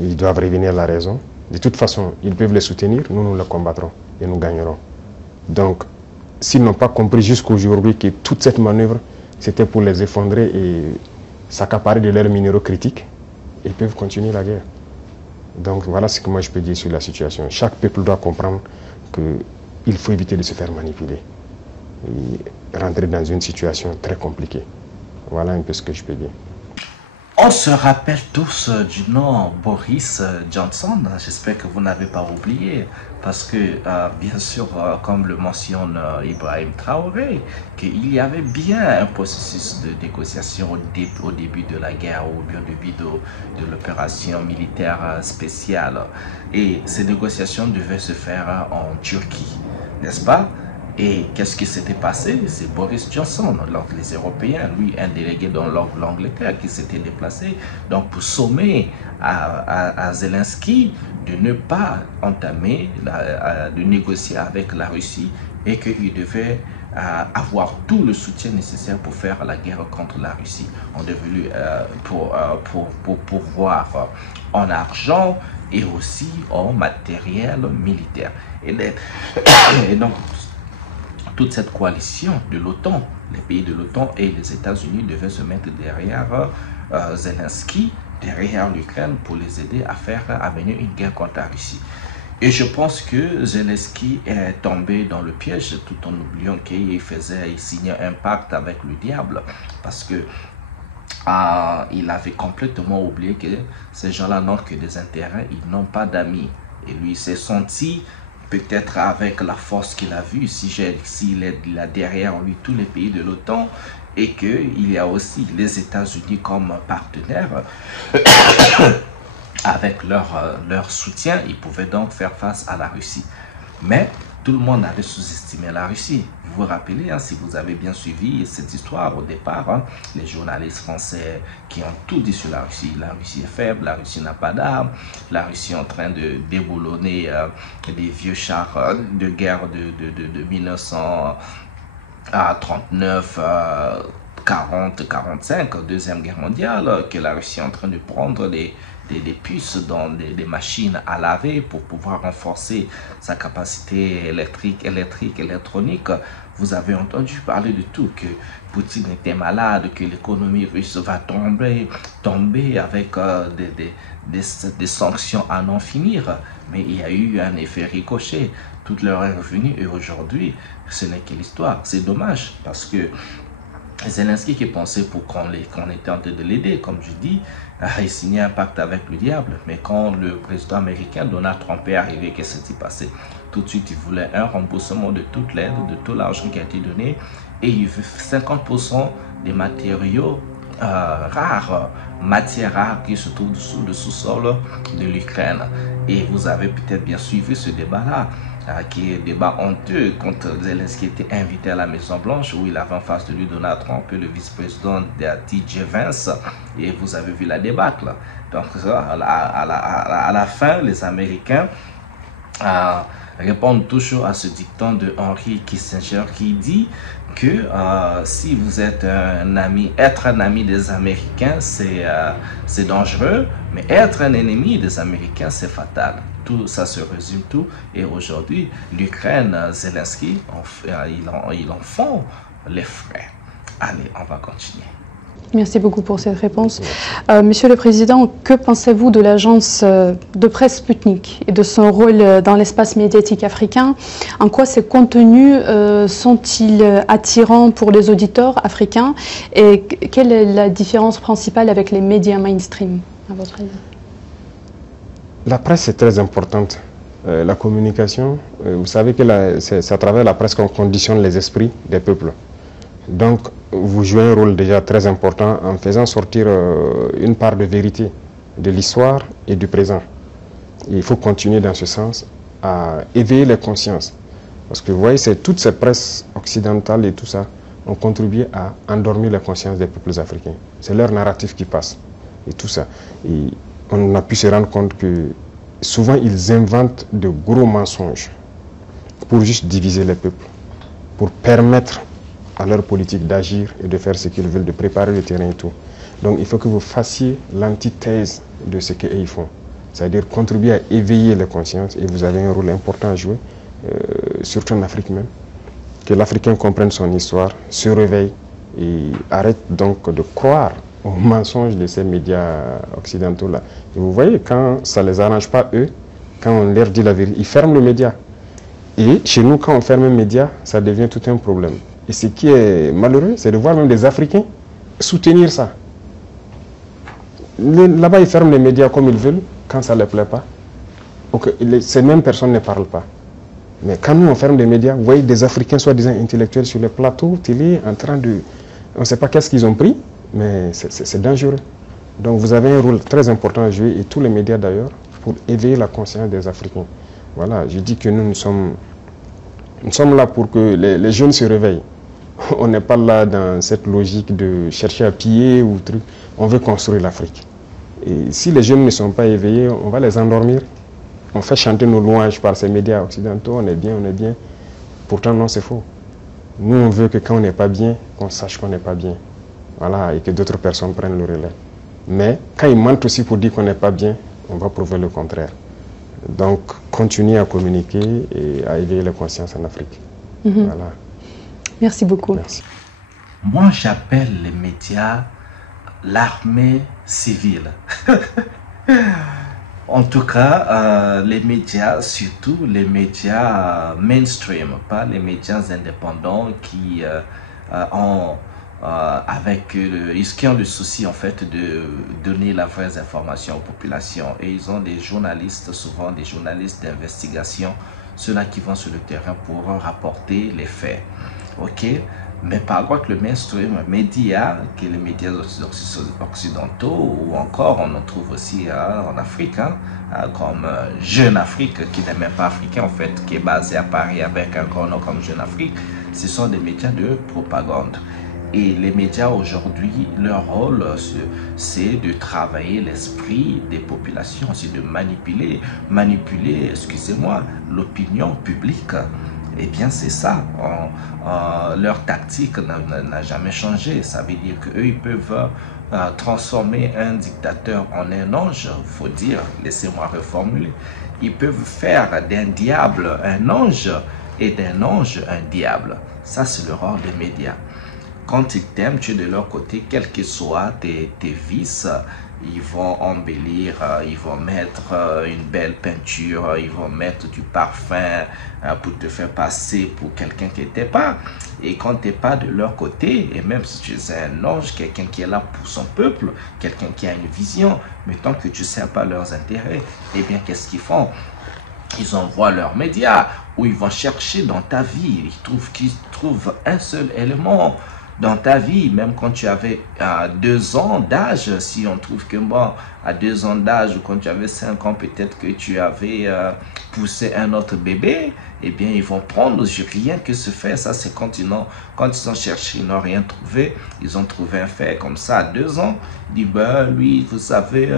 Ils doivent revenir à la raison. De toute façon, ils peuvent les soutenir, nous les combattrons et nous gagnerons. Donc, s'ils n'ont pas compris jusqu'aujourd'hui que toute cette manœuvre, c'était pour les effondrer et s'accaparer de leurs minéraux critiques, ils peuvent continuer la guerre. Donc, voilà ce que moi je peux dire sur la situation. Chaque peuple doit comprendre qu'il faut éviter de se faire manipuler et rentrer dans une situation très compliquée. Voilà un peu ce que je peux dire. On se rappelle tous du nom Boris Johnson. J'espère que vous n'avez pas oublié. Parce que, bien sûr, comme le mentionne Ibrahim Traoré, qu'il y avait bien un processus de négociation au début de la guerre ou bien au début de l'opération militaire spéciale. Et ces négociations devaient se faire en Turquie, n'est-ce pas? Et qu'est-ce qui s'était passé? C'est Boris Johnson, les Européens, lui, un délégué dans l'Angleterre qui s'était déplacé donc pour sommer à Zelensky de ne pas entamer, de négocier avec la Russie et qu'il devait avoir tout le soutien nécessaire pour faire la guerre contre la Russie. On devait lui pour pouvoir en argent et aussi en matériel militaire. Et donc, toute cette coalition de l'OTAN, les pays de l'OTAN et les États-Unis devaient se mettre derrière Zelensky, derrière l'Ukraine pour les aider à mener une guerre contre la Russie. Et je pense que Zelensky est tombé dans le piège tout en oubliant qu'il signait un pacte avec le diable parce que il avait complètement oublié que ces gens-là n'ont que des intérêts, ils n'ont pas d'amis. Et lui s'est senti peut-être avec la force qu'il a vue, s'il a derrière lui tous les pays de l'OTAN et qu'il y a aussi les États-Unis comme partenaires, avec leur soutien, ils pouvaient donc faire face à la Russie. Mais tout le monde avait sous-estimé la Russie. Vous vous rappelez, si vous avez bien suivi cette histoire au départ, les journalistes français qui ont tout dit sur la Russie. La Russie est faible, la Russie n'a pas d'armes, la Russie est en train de déboulonner des vieux chars de guerre de 1939, 40, 45, Deuxième Guerre mondiale, que la Russie est en train de prendre des puces dans des machines à laver pour pouvoir renforcer sa capacité électrique, électronique. Vous avez entendu parler de tout, que Poutine était malade, que l'économie russe va tomber avec des sanctions à n'en finir. Mais il y a eu un effet ricochet. Tout leur est revenu et aujourd'hui, ce n'est que l'histoire. C'est dommage parce que Zelensky qui pensait qu'on était en train de l'aider, comme je dis, il signait un pacte avec le diable. Mais quand le président américain Donald Trump est arrivé, qu'est-ce qui s'est passé? Tout de suite, il voulait un remboursement de toute l'aide, de tout l'argent qui a été donné. Et il veut 50% des matériaux rares, matières rares qui se trouvent dessous le sous-sol de l'Ukraine. Et vous avez peut-être bien suivi ce débat-là, qui est un débat honteux quand Zelensky était invité à la Maison-Blanche où il avait en face de lui Donald Trump et le vice-président TJ Vance, et vous avez vu la débâcle. Donc à la fin, les Américains répondre toujours à ce dicton de Henry Kissinger qui dit que si vous êtes être un ami des Américains, c'est dangereux, mais être un ennemi des Américains, c'est fatal. Tout ça se résume tout. Et aujourd'hui, l'Ukraine, Zelensky, ils en font les frais. Allez, on va continuer. Merci beaucoup pour cette réponse. Monsieur le Président, que pensez-vous de l'agence de presse Sputnik et de son rôle dans l'espace médiatique africain? En quoi ces contenus sont-ils attirants pour les auditeurs africains? Et quelle est la différence principale avec les médias mainstream, à votre avis? La presse est très importante. La communication, vous savez que c'est à travers la presse qu'on conditionne les esprits des peuples. Donc, vous jouez un rôle déjà très important en faisant sortir une part de vérité de l'histoire et du présent. Et il faut continuer dans ce sens à éveiller les consciences. Parce que vous voyez, toutes ces presses occidentales et tout ça ont contribué à endormir les consciences des peuples africains. C'est leur narratif qui passe et tout ça. Et on a pu se rendre compte que souvent ils inventent de gros mensonges pour juste diviser les peuples, pour permettre à leur politique d'agir et de faire ce qu'ils veulent, de préparer le terrain et tout. Donc il faut que vous fassiez l'antithèse de ce qu'ils font. C'est-à-dire contribuer à éveiller les consciences, et vous avez un rôle important à jouer, surtout en Afrique même. Que l'Africain comprenne son histoire, se réveille et arrête donc de croire aux mensonges de ces médias occidentaux-là. Et vous voyez, quand ça ne les arrange pas eux, quand on leur dit la vérité, ils ferment le média. Et chez nous, quand on ferme un média, ça devient tout un problème. Et ce qui est malheureux, c'est de voir même des Africains soutenir ça. Là-bas, ils ferment les médias comme ils veulent, quand ça ne leur plaît pas. Ces mêmes personnes ne parlent pas. Mais quand nous, on ferme les médias, vous voyez des Africains soi-disant intellectuels sur les plateaux télé, en train de... On ne sait pas qu'est-ce qu'ils ont pris, mais c'est dangereux. Donc vous avez un rôle très important à jouer, et tous les médias d'ailleurs, pour éveiller la conscience des Africains. Voilà, je dis que nous sommes là pour que les jeunes se réveillent. On n'est pas là dans cette logique de chercher à piller ou truc. On veut construire l'Afrique. Et si les jeunes ne sont pas éveillés, on va les endormir. On fait chanter nos louanges par ces médias occidentaux, on est bien, on est bien. Pourtant, non, c'est faux. Nous, on veut que quand on n'est pas bien, qu'on sache qu'on n'est pas bien. Voilà, et que d'autres personnes prennent le relais. Mais quand ils mentent aussi pour dire qu'on n'est pas bien, on va prouver le contraire. Donc, continuez à communiquer et à éveiller les consciences en Afrique. Voilà. Merci beaucoup. Merci. Moi, j'appelle les médias l'armée civile. En tout cas, les médias, surtout les médias mainstream, pas les médias indépendants qui ont le souci en fait de donner la vraie information aux populations. Et ils ont des journalistes, souvent des journalistes d'investigation, ceux-là qui vont sur le terrain pour rapporter les faits. Ok, mais par contre le mainstream média, qui est les médias occidentaux, ou encore on en trouve aussi en Afrique, comme Jeune Afrique, qui n'est même pas africain en fait, qui est basé à Paris avec un grand nom comme Jeune Afrique, ce sont des médias de propagande. Et les médias aujourd'hui, leur rôle, c'est de travailler l'esprit des populations, c'est de manipuler, excusez-moi, l'opinion publique. Eh bien, c'est ça. Leur tactique n'a jamais changé. Ça veut dire qu'eux, ils peuvent transformer un dictateur en un ange. Il faut dire, laissez-moi reformuler. Ils peuvent faire d'un diable un ange et d'un ange un diable. Ça, c'est le rôle des médias. Quand ils t'aiment, tu es de leur côté, quels que soient tes vices, ils vont embellir, ils vont mettre une belle peinture, ils vont mettre du parfum pour te faire passer pour quelqu'un qui n'était pas. Et quand tu n'es pas de leur côté, et même si tu es un ange, quelqu'un qui est là pour son peuple, quelqu'un qui a une vision, mais tant que tu ne sers pas leurs intérêts, eh bien qu'est-ce qu'ils font? Ils envoient leurs médias, où ils vont chercher dans ta vie, qu'ils trouvent un seul élément dans ta vie, même quand tu avais 2 ans d'âge, si on trouve que bon, à 2 ans d'âge, ou quand tu avais 5 ans, peut-être que tu avais poussé un autre bébé, eh bien, ils vont prendre rien que ce fait. Ça, c'est quand ils ont cherché, ils n'ont rien trouvé. Ils ont trouvé un fait comme ça à 2 ans. Ils disent, ben, lui, vous savez,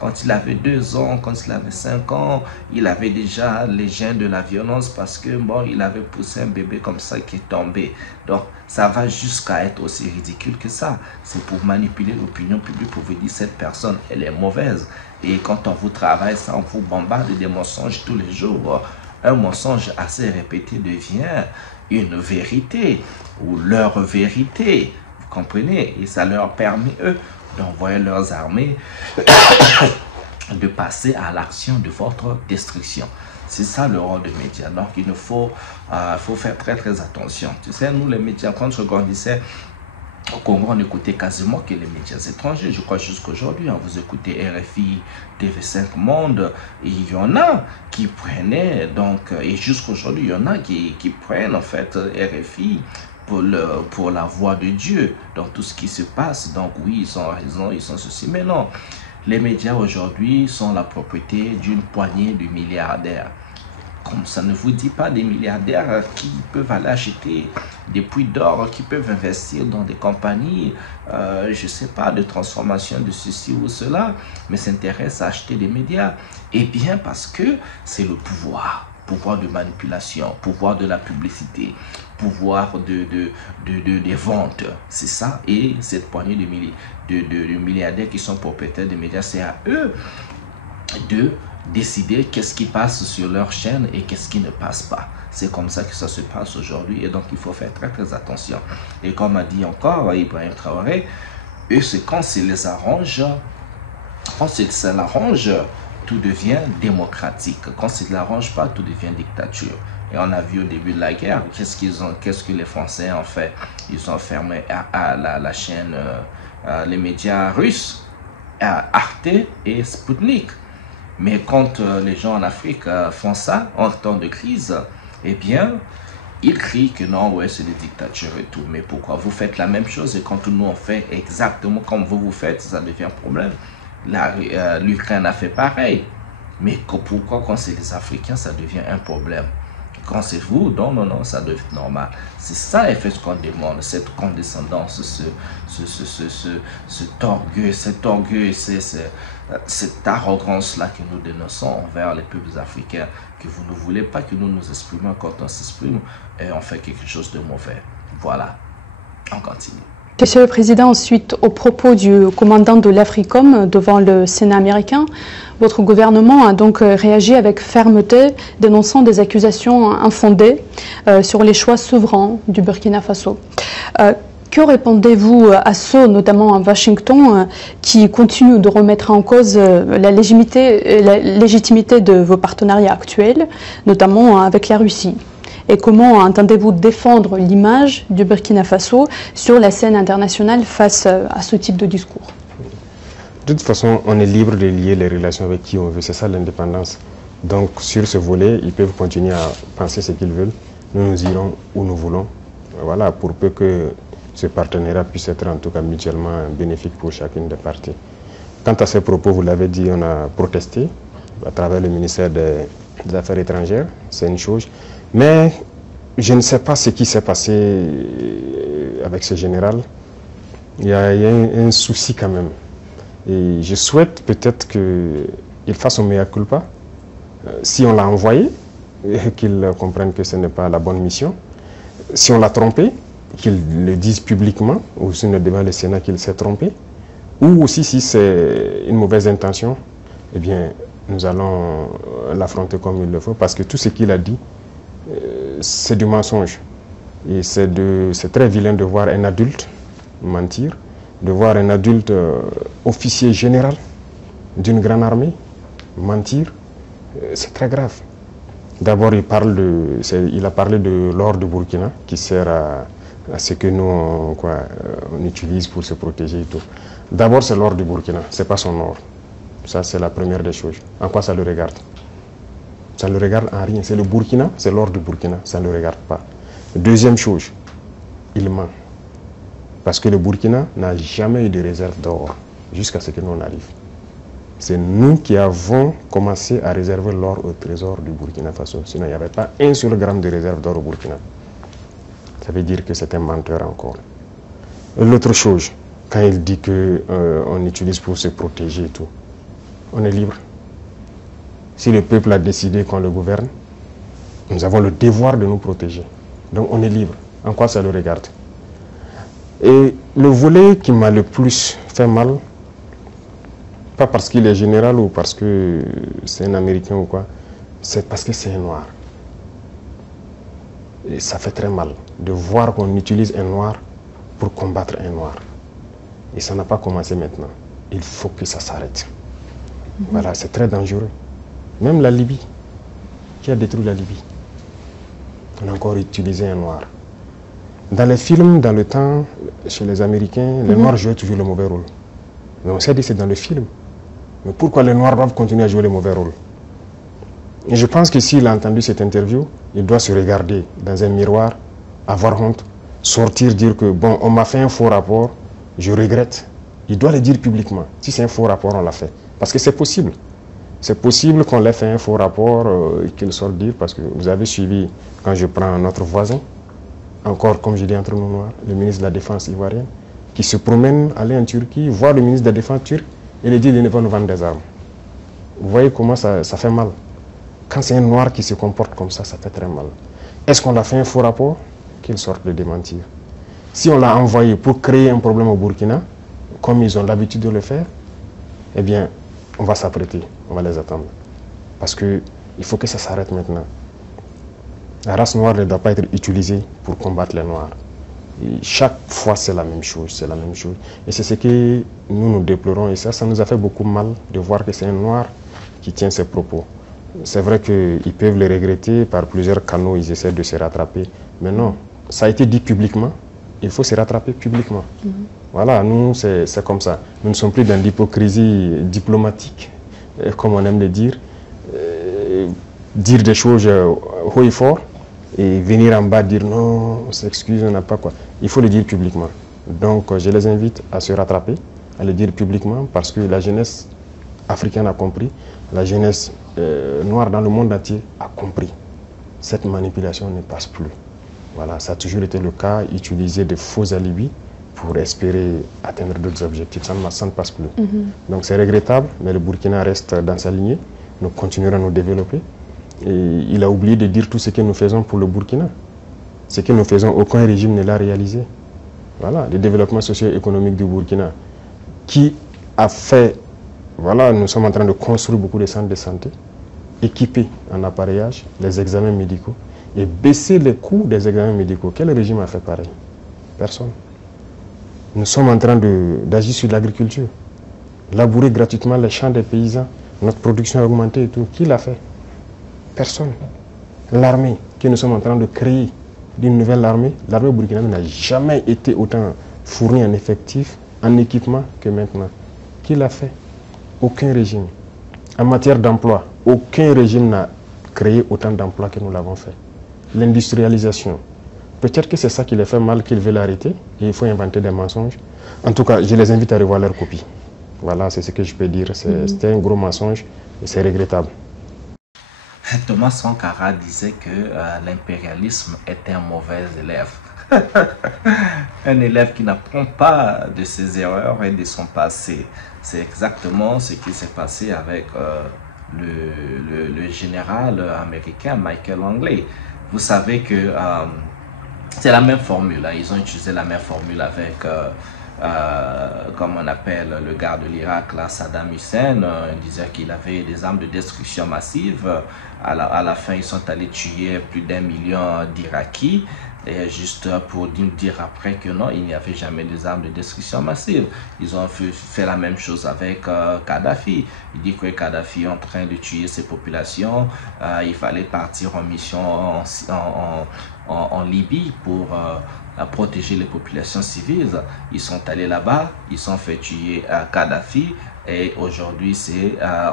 Quand il avait 2 ans, quand il avait 5 ans, il avait déjà les gènes de la violence parce que, bon, il avait poussé un bébé comme ça qui est tombé. Donc, ça va jusqu'à être aussi ridicule que ça. C'est pour manipuler l'opinion publique, pour vous dire cette personne, elle est mauvaise. Et quand on vous travaille ça, on vous bombarde des mensonges tous les jours. Un mensonge assez répété devient une vérité ou leur vérité. Vous comprenez? Et ça leur permet, eux, d'envoyer leurs armées de passer à l'action de votre destruction. C'est ça le rôle des médias. Donc, il faut faire très très attention. Tu sais, nous les médias, quand je grandissais au Congo, on écoutait quasiment que les médias étrangers. Je crois jusqu'aujourd'hui, vous écoutez RFI, TV5 Monde, et il y en a qui prenaient, donc, et jusqu'aujourd'hui, il y en a qui prennent en fait RFI pour la voix de Dieu dans tout ce qui se passe. Donc oui, ils ont raison, ils sont ceci, mais non. Les médias aujourd'hui sont la propriété d'une poignée de milliardaires. Comme ça ne vous dit pas des milliardaires qui peuvent aller acheter des puits d'or, qui peuvent investir dans des compagnies, je ne sais pas, de transformation de ceci ou cela, mais s'intéressent à acheter des médias. Eh bien parce que c'est le pouvoir de manipulation, pouvoir de la publicité, pouvoir des ventes, c'est ça. Et cette poignée de milliardaires qui sont propriétaires des médias, c'est à eux de décider qu'est-ce qui passe sur leur chaîne et qu'est-ce qui ne passe pas. C'est comme ça que ça se passe aujourd'hui et donc il faut faire très très attention. Et comme a dit encore Ibrahim Traoré, eux c'est quand ça les arrange, tout devient démocratique. Quand ça ne l'arrange pas, tout devient dictature. Et on a vu au début de la guerre, qu'est-ce que les Français ont fait? Ils ont fermé la chaîne, les médias russes, Arte et Sputnik. Mais quand les gens en Afrique font ça, en temps de crise, eh bien, ils crient que non, ouais, c'est des dictatures et tout. Mais pourquoi vous faites la même chose et quand nous on fait exactement comme vous faites, ça devient un problème. L'Ukraine a fait pareil. Mais pourquoi quand c'est les Africains, ça devient un problème? Quand c'est vous, non, ça devient normal. C'est ça, en fait, ce qu'on demande, cette condescendance, cet orgueil, cette arrogance-là que nous dénonçons envers les peuples africains, que vous ne voulez pas que nous nous exprimions. Quand on s'exprime, et on fait quelque chose de mauvais. Voilà, on continue. Monsieur le Président, ensuite, au propos du commandant de l'Africom devant le Sénat américain, votre gouvernement a donc réagi avec fermeté, dénonçant des accusations infondées sur les choix souverains du Burkina Faso. Que répondez-vous à ceux, notamment à Washington, qui continuent de remettre en cause la légitimité de vos partenariats actuels, notamment avec la Russie? Et comment entendez-vous défendre l'image du Burkina Faso sur la scène internationale face à ce type de discours? De toute façon, on est libre de lier les relations avec qui on veut, c'est ça l'indépendance. Donc sur ce volet, ils peuvent continuer à penser ce qu'ils veulent. Nous irons où nous voulons. Voilà, pour peu que ce partenariat puisse être en tout cas mutuellement bénéfique pour chacune des parties. Quant à ces propos, vous l'avez dit, on a protesté à travers le ministère des Affaires étrangères, c'est une chose. Mais je ne sais pas ce qui s'est passé avec ce général. Il y a un souci quand même. Et je souhaite peut-être qu'il fasse un mea culpa. Si on l'a envoyé, qu'il comprenne que ce n'est pas la bonne mission. Si on l'a trompé, qu'il le dise publiquement, ou sinon devant le Sénat qu'il s'est trompé. Ou aussi si c'est une mauvaise intention, eh bien nous allons l'affronter comme il le faut. Parce que tout ce qu'il a dit, c'est du mensonge. Et c'est très vilain de voir un adulte mentir, de voir un adulte officier général d'une grande armée mentir. C'est très grave. D'abord, il a parlé de l'or du Burkina qui sert à ce que nous on utilise pour se protéger et tout. D'abord, c'est l'or du Burkina, c'est pas son or. Ça, c'est la première des choses. En quoi ça le regarde? Ça ne le regarde en rien. C'est le Burkina, c'est l'or du Burkina. Ça ne le regarde pas. Deuxième chose, il ment. Parce que le Burkina n'a jamais eu de réserve d'or jusqu'à ce que nous on arrive. C'est nous qui avons commencé à réserver l'or au trésor du Burkina Faso. Sinon, il n'y avait pas un seul gramme de réserve d'or au Burkina. Ça veut dire que c'est un menteur encore. L'autre chose, quand il dit qu'on utilise pour se protéger et tout, on est libre. Si le peuple a décidé qu'on le gouverne, nous avons le devoir de nous protéger. Donc on est libre. En quoi ça le regarde? Et le volet qui m'a le plus fait mal, pas parce qu'il est général ou parce que c'est un Américain ou quoi, c'est parce que c'est un noir. Et ça fait très mal de voir qu'on utilise un noir pour combattre un noir. Et ça n'a pas commencé maintenant. Il faut que ça s'arrête. Voilà, c'est très dangereux. Même la Libye, qui a détruit la Libye, on a encore utilisé un noir. Dans les films, dans le temps, chez les Américains, les noirs jouaient toujours le mauvais rôle. Mais on s'est dit c'est dans le film. Mais pourquoi les noirs doivent continuer à jouer le mauvais rôle? Et je pense que s'il a entendu cette interview, il doit se regarder dans un miroir, avoir honte, sortir, dire que bon, on m'a fait un faux rapport, je regrette. Il doit le dire publiquement. Si c'est un faux rapport, on l'a fait. Parce que c'est possible. C'est possible qu'on l'ait fait un faux rapport et qu'il sorte dire, parce que vous avez suivi, quand je prends notre voisin, encore comme je dis entre nous noirs, le ministre de la Défense ivoirienne, qui se promène, aller en Turquie, voir le ministre de la Défense turc et lui dit de ne pas nous vendre des armes. Vous voyez comment ça fait mal. Quand c'est un noir qui se comporte comme ça fait très mal. Est-ce qu'on a fait un faux rapport? Qu'il sorte le démentir. Si on l'a envoyé pour créer un problème au Burkina, comme ils ont l'habitude de le faire, eh bien, on va s'apprêter, on va les attendre. Parce qu'il faut que ça s'arrête maintenant. La race noire ne doit pas être utilisée pour combattre les noirs. Et chaque fois, c'est la même chose, c'est la même chose. Et c'est ce que nous déplorons. Et ça nous a fait beaucoup mal de voir que c'est un noir qui tient ces propos. C'est vrai qu'ils peuvent le regretter, par plusieurs canaux, ils essaient de se rattraper. Mais non, ça a été dit publiquement, il faut se rattraper publiquement. Voilà, nous, c'est comme ça. Nous ne sommes plus dans l'hypocrisie diplomatique, comme on aime le dire. Dire des choses haut et fort, et venir en bas dire non, on s'excuse, on n'a pas quoi. Il faut le dire publiquement. Donc, je les invite à se rattraper, à le dire publiquement, parce que la jeunesse africaine a compris, la jeunesse noire dans le monde entier a compris. Cette manipulation ne passe plus. Voilà, ça a toujours été le cas, utiliser de faux alibis pour espérer atteindre d'autres objectifs. Ça ne passe plus. Donc c'est regrettable, mais le Burkina reste dans sa lignée. Nous continuerons à nous développer. Et il a oublié de dire tout ce que nous faisons pour le Burkina. Ce que nous faisons, aucun régime ne l'a réalisé. Voilà, le développement socio-économique du Burkina, qui a fait, voilà, nous sommes en train de construire beaucoup de centres de santé, équipés en appareillage, les examens médicaux, et baisser les coûts des examens médicaux. Quel régime a fait pareil? Personne. Nous sommes en train d'agir sur l'agriculture, labourer gratuitement les champs des paysans, notre production a augmenté et tout. Qui l'a fait? Personne. L'armée que nous sommes en train de créer, d'une nouvelle armée, l'armée burkinabé n'a jamais été autant fournie en effectifs, en équipement que maintenant. Qui l'a fait? Aucun régime. En matière d'emploi, aucun régime n'a créé autant d'emplois que nous l'avons fait. L'industrialisation. Peut-être que c'est ça qui les fait mal, qu'ils veulent arrêter, et il faut inventer des mensonges. En tout cas, je les invite à revoir leur copie. Voilà, c'est ce que je peux dire. C'était un gros mensonge et c'est regrettable. Thomas Sankara disait que l'impérialisme est un mauvais élève. Un élève qui n'apprend pas de ses erreurs et de son passé. C'est exactement ce qui s'est passé avec le général américain Michael Langley. Vous savez que c'est la même formule. Hein. Ils ont utilisé la même formule avec, comme on appelle le gars de l'Irak, Saddam Hussein. Il disait qu'il avait des armes de destruction massive. À la fin, ils sont allés tuer plus d'1 million d'Irakiens. Et juste pour dire après que non, il n'y avait jamais des armes de destruction massive. Ils ont fait la même chose avec Kadhafi. Il dit que Kadhafi est en train de tuer ses populations. Il fallait partir en mission en Libye pour protéger les populations civiles. Ils sont allés là-bas, ils sont fait tuer Kadhafi. Et aujourd'hui,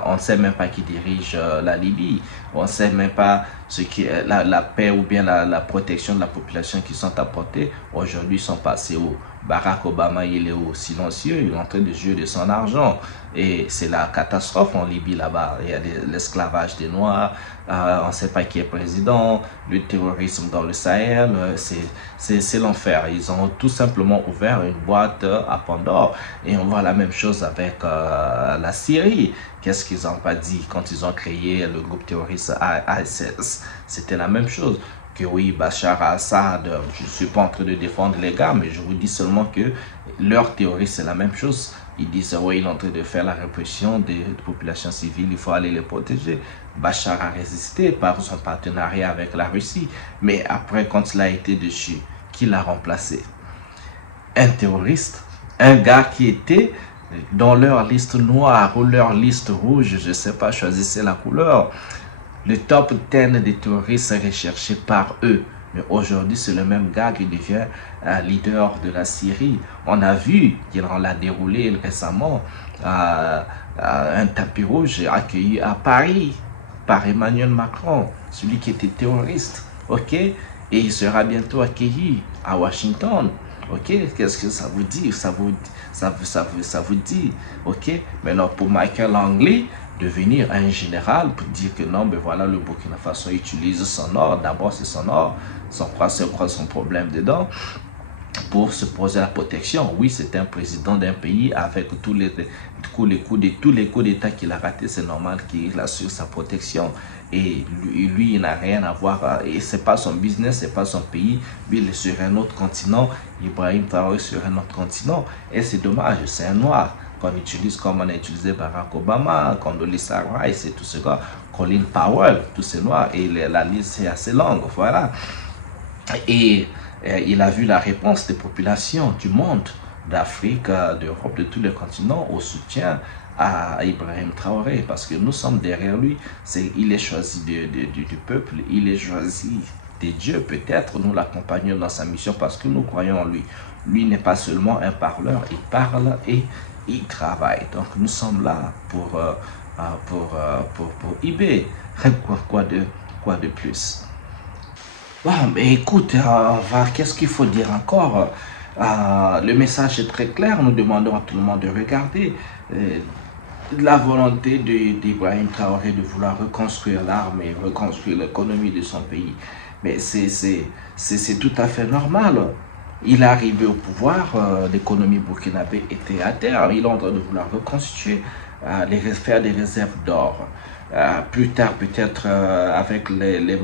on ne sait même pas qui dirige la Libye. On ne sait même pas ce qui la paix ou bien la protection de la population qui sont apportées. Aujourd'hui, ils sont passés Barack Obama, il est au silencieux, il est en train de jouer de son argent. Et c'est la catastrophe en Libye là-bas. Il y a l'esclavage des Noirs, on ne sait pas qui est président, le terrorisme dans le Sahel, c'est l'enfer. Ils ont tout simplement ouvert une boîte à Pandore. Et on voit la même chose avec la Syrie. Qu'est-ce qu'ils n'ont pas dit quand ils ont créé le groupe terroriste ISIS? C'était la même chose. Que oui, Bachar al-Assad, je ne suis pas en train de défendre les gars, mais je vous dis seulement que leur théorie, c'est la même chose. Ils disent, oui, il est en train de faire la répression des populations civiles, il faut aller les protéger. Bachar a résisté par son partenariat avec la Russie, mais après, quand il a été déchu, qui l'a remplacé? Un terroriste, un gars qui était dans leur liste noire ou leur liste rouge, je ne sais pas, choisissez la couleur. Le top 10 des terroristes recherchés par eux. Mais aujourd'hui, c'est le même gars qui devient leader de la Syrie. On a vu qu'il l'a déroulé récemment un tapis rouge accueilli à Paris par Emmanuel Macron, celui qui était terroriste. Ok? Et il sera bientôt accueilli à Washington. Ok? Qu'est-ce que ça vous dit? Ça vous dit? Ok? Maintenant, pour Michael Langley, devenir un général pour dire que non, mais voilà, le Burkina Faso utilise son or, d'abord c'est son or, c'est quoi son problème dedans, pour se poser la protection. Oui, c'est un président d'un pays avec tous les coups d'État qu'il a ratés, c'est normal qu'il assure sa protection. Et lui il n'a rien à voir, et c'est pas son business, c'est pas son pays, lui il est sur un autre continent, Ibrahim Traoré sur un autre continent, et c'est dommage, c'est un noir. Qu'on utilise comme on a utilisé Barack Obama, Condoleezza Rice et tout ce gars, Colin Powell, tous ces noirs, et la liste est assez longue, voilà. Et il a vu la réponse des populations du monde, d'Afrique, d'Europe, de tous les continents, au soutien à Ibrahim Traoré, parce que nous sommes derrière lui. Il est choisi du peuple, il est choisi des dieux, peut-être. Nous l'accompagnons dans sa mission parce que nous croyons en lui. Lui n'est pas seulement un parleur, il parle et il travaille. Donc nous sommes là pour eBay. Quoi de plus? Bon, mais écoute, qu'est-ce qu'il faut dire encore? Le message est très clair. Nous demandons à tout le monde de regarder la volonté d'Ibrahim Traoré de vouloir reconstruire l'armée, reconstruire l'économie de son pays. Mais c'est tout à fait normal. Il est arrivé au pouvoir, l'économie burkinabé était à terre. Il est en train de vouloir reconstituer, faire des réserves d'or. Plus tard, peut-être avec les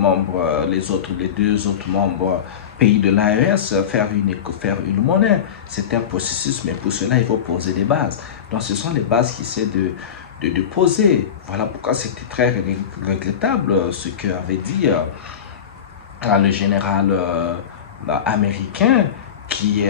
deux autres membres pays de l'AES, faire une monnaie. C'est un processus, mais pour cela, il faut poser des bases. Donc, ce sont les bases qui essaient de poser. Voilà pourquoi c'était très regrettable ce qu'avait dit le général américain, qui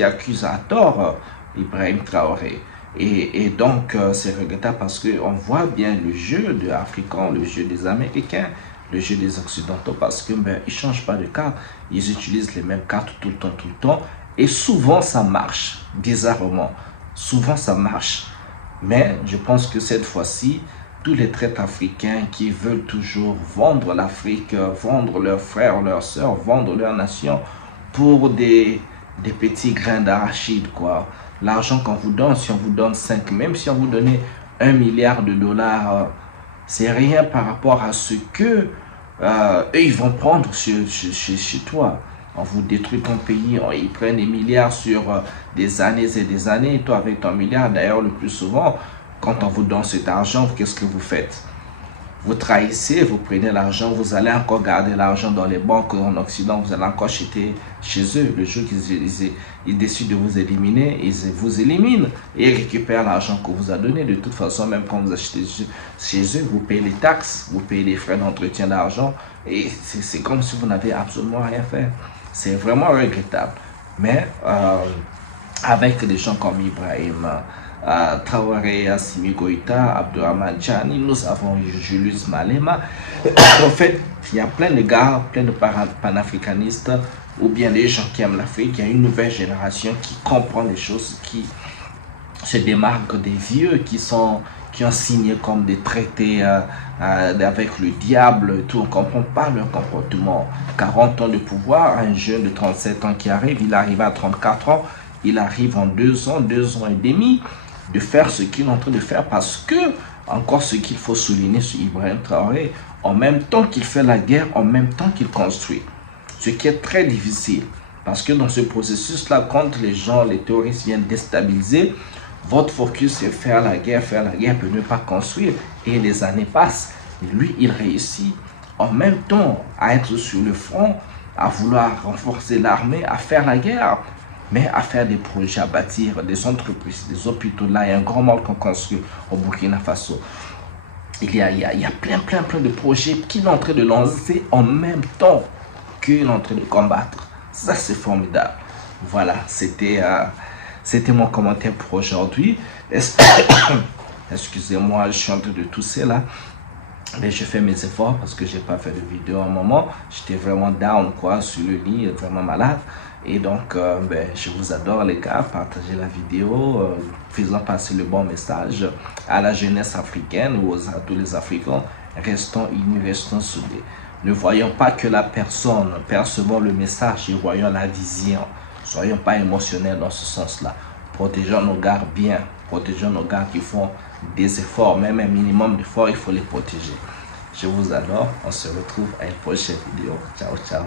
accuse à tort Ibrahim Traoré. Et donc, c'est regrettable parce qu'on voit bien le jeu des Africains, le jeu des Américains, le jeu des Occidentaux, parce qu'ils ne changent pas de carte, ils utilisent les mêmes cartes tout le temps, et souvent ça marche, bizarrement, souvent ça marche. Mais je pense que cette fois-ci, tous les traîtres africains qui veulent toujours vendre l'Afrique, vendre leurs frères, leurs sœurs, vendre leur nation pour des petits grains d'arachide, quoi. L'argent qu'on vous donne, si on vous donne 5, même si on vous donnait $1 milliard, c'est rien par rapport à ce que eux, ils vont prendre chez toi. On vous détruit ton pays, ils prennent des milliards sur des années et des années. Toi, avec ton milliard, d'ailleurs, le plus souvent, quand on vous donne cet argent, qu'est-ce que vous faites? Vous trahissez, vous prenez l'argent, vous allez encore garder l'argent dans les banques en Occident, vous allez encore jeter chez eux. Le jour qu'ils décident de vous éliminer, ils vous éliminent et récupèrent l'argent qu'on vous a donné. De toute façon, même quand vous achetez chez eux, vous payez les taxes, vous payez les frais d'entretien d'argent et c'est comme si vous n'avez absolument rien fait. C'est vraiment regrettable. Mais avec des gens comme Ibrahim Traoré, Assimi Goïta, Abdourahmane Tchani, nous avons Julius Malema. En fait, il y a plein de gars, plein de panafricanistes ou bien des gens qui aiment l'Afrique. Il y a une nouvelle génération qui comprend les choses, qui se démarque des vieux qui qui ont signé comme des traités avec le diable et tout. On ne comprend pas leur comportement. 40 ans de pouvoir, un jeune de 37 ans qui arrive, il arrive à 34 ans, il arrive en 2 ans et demi, de faire ce qu'il est en train de faire, parce que, encore ce qu'il faut souligner sur Ibrahim Traoré, en même temps qu'il fait la guerre, en même temps qu'il construit. Ce qui est très difficile, parce que dans ce processus-là, quand les gens, les terroristes viennent déstabiliser, votre focus c'est faire la guerre pour ne pas construire, et les années passent. Et lui, il réussit en même temps à être sur le front, à vouloir renforcer l'armée, à faire la guerre, mais à faire des projets, à bâtir des entreprises, des hôpitaux. Là, il y a un grand manque qu'on construit au Burkina Faso. Il y a plein de projets qu'il est en train de lancer en même temps qu'il est en train de combattre. Ça, c'est formidable. Voilà, c'était mon commentaire pour aujourd'hui. Excusez-moi, je suis en train de tousser là. Mais je fais mes efforts parce que j'ai pas fait de vidéo à un moment. J'étais vraiment down, quoi, sur le lit, vraiment malade. Et donc, je vous adore les gars, partagez la vidéo, faisant passer le bon message à la jeunesse africaine ou à tous les Africains. Restons unis, restons soudés. Ne voyons pas que la personne, percevons le message et voyons la vision. Soyons pas émotionnels dans ce sens-là. Protégeons nos gars bien, protégeons nos gars qui font des efforts, même un minimum d'efforts, il faut les protéger. Je vous adore, on se retrouve à une prochaine vidéo. Ciao, ciao.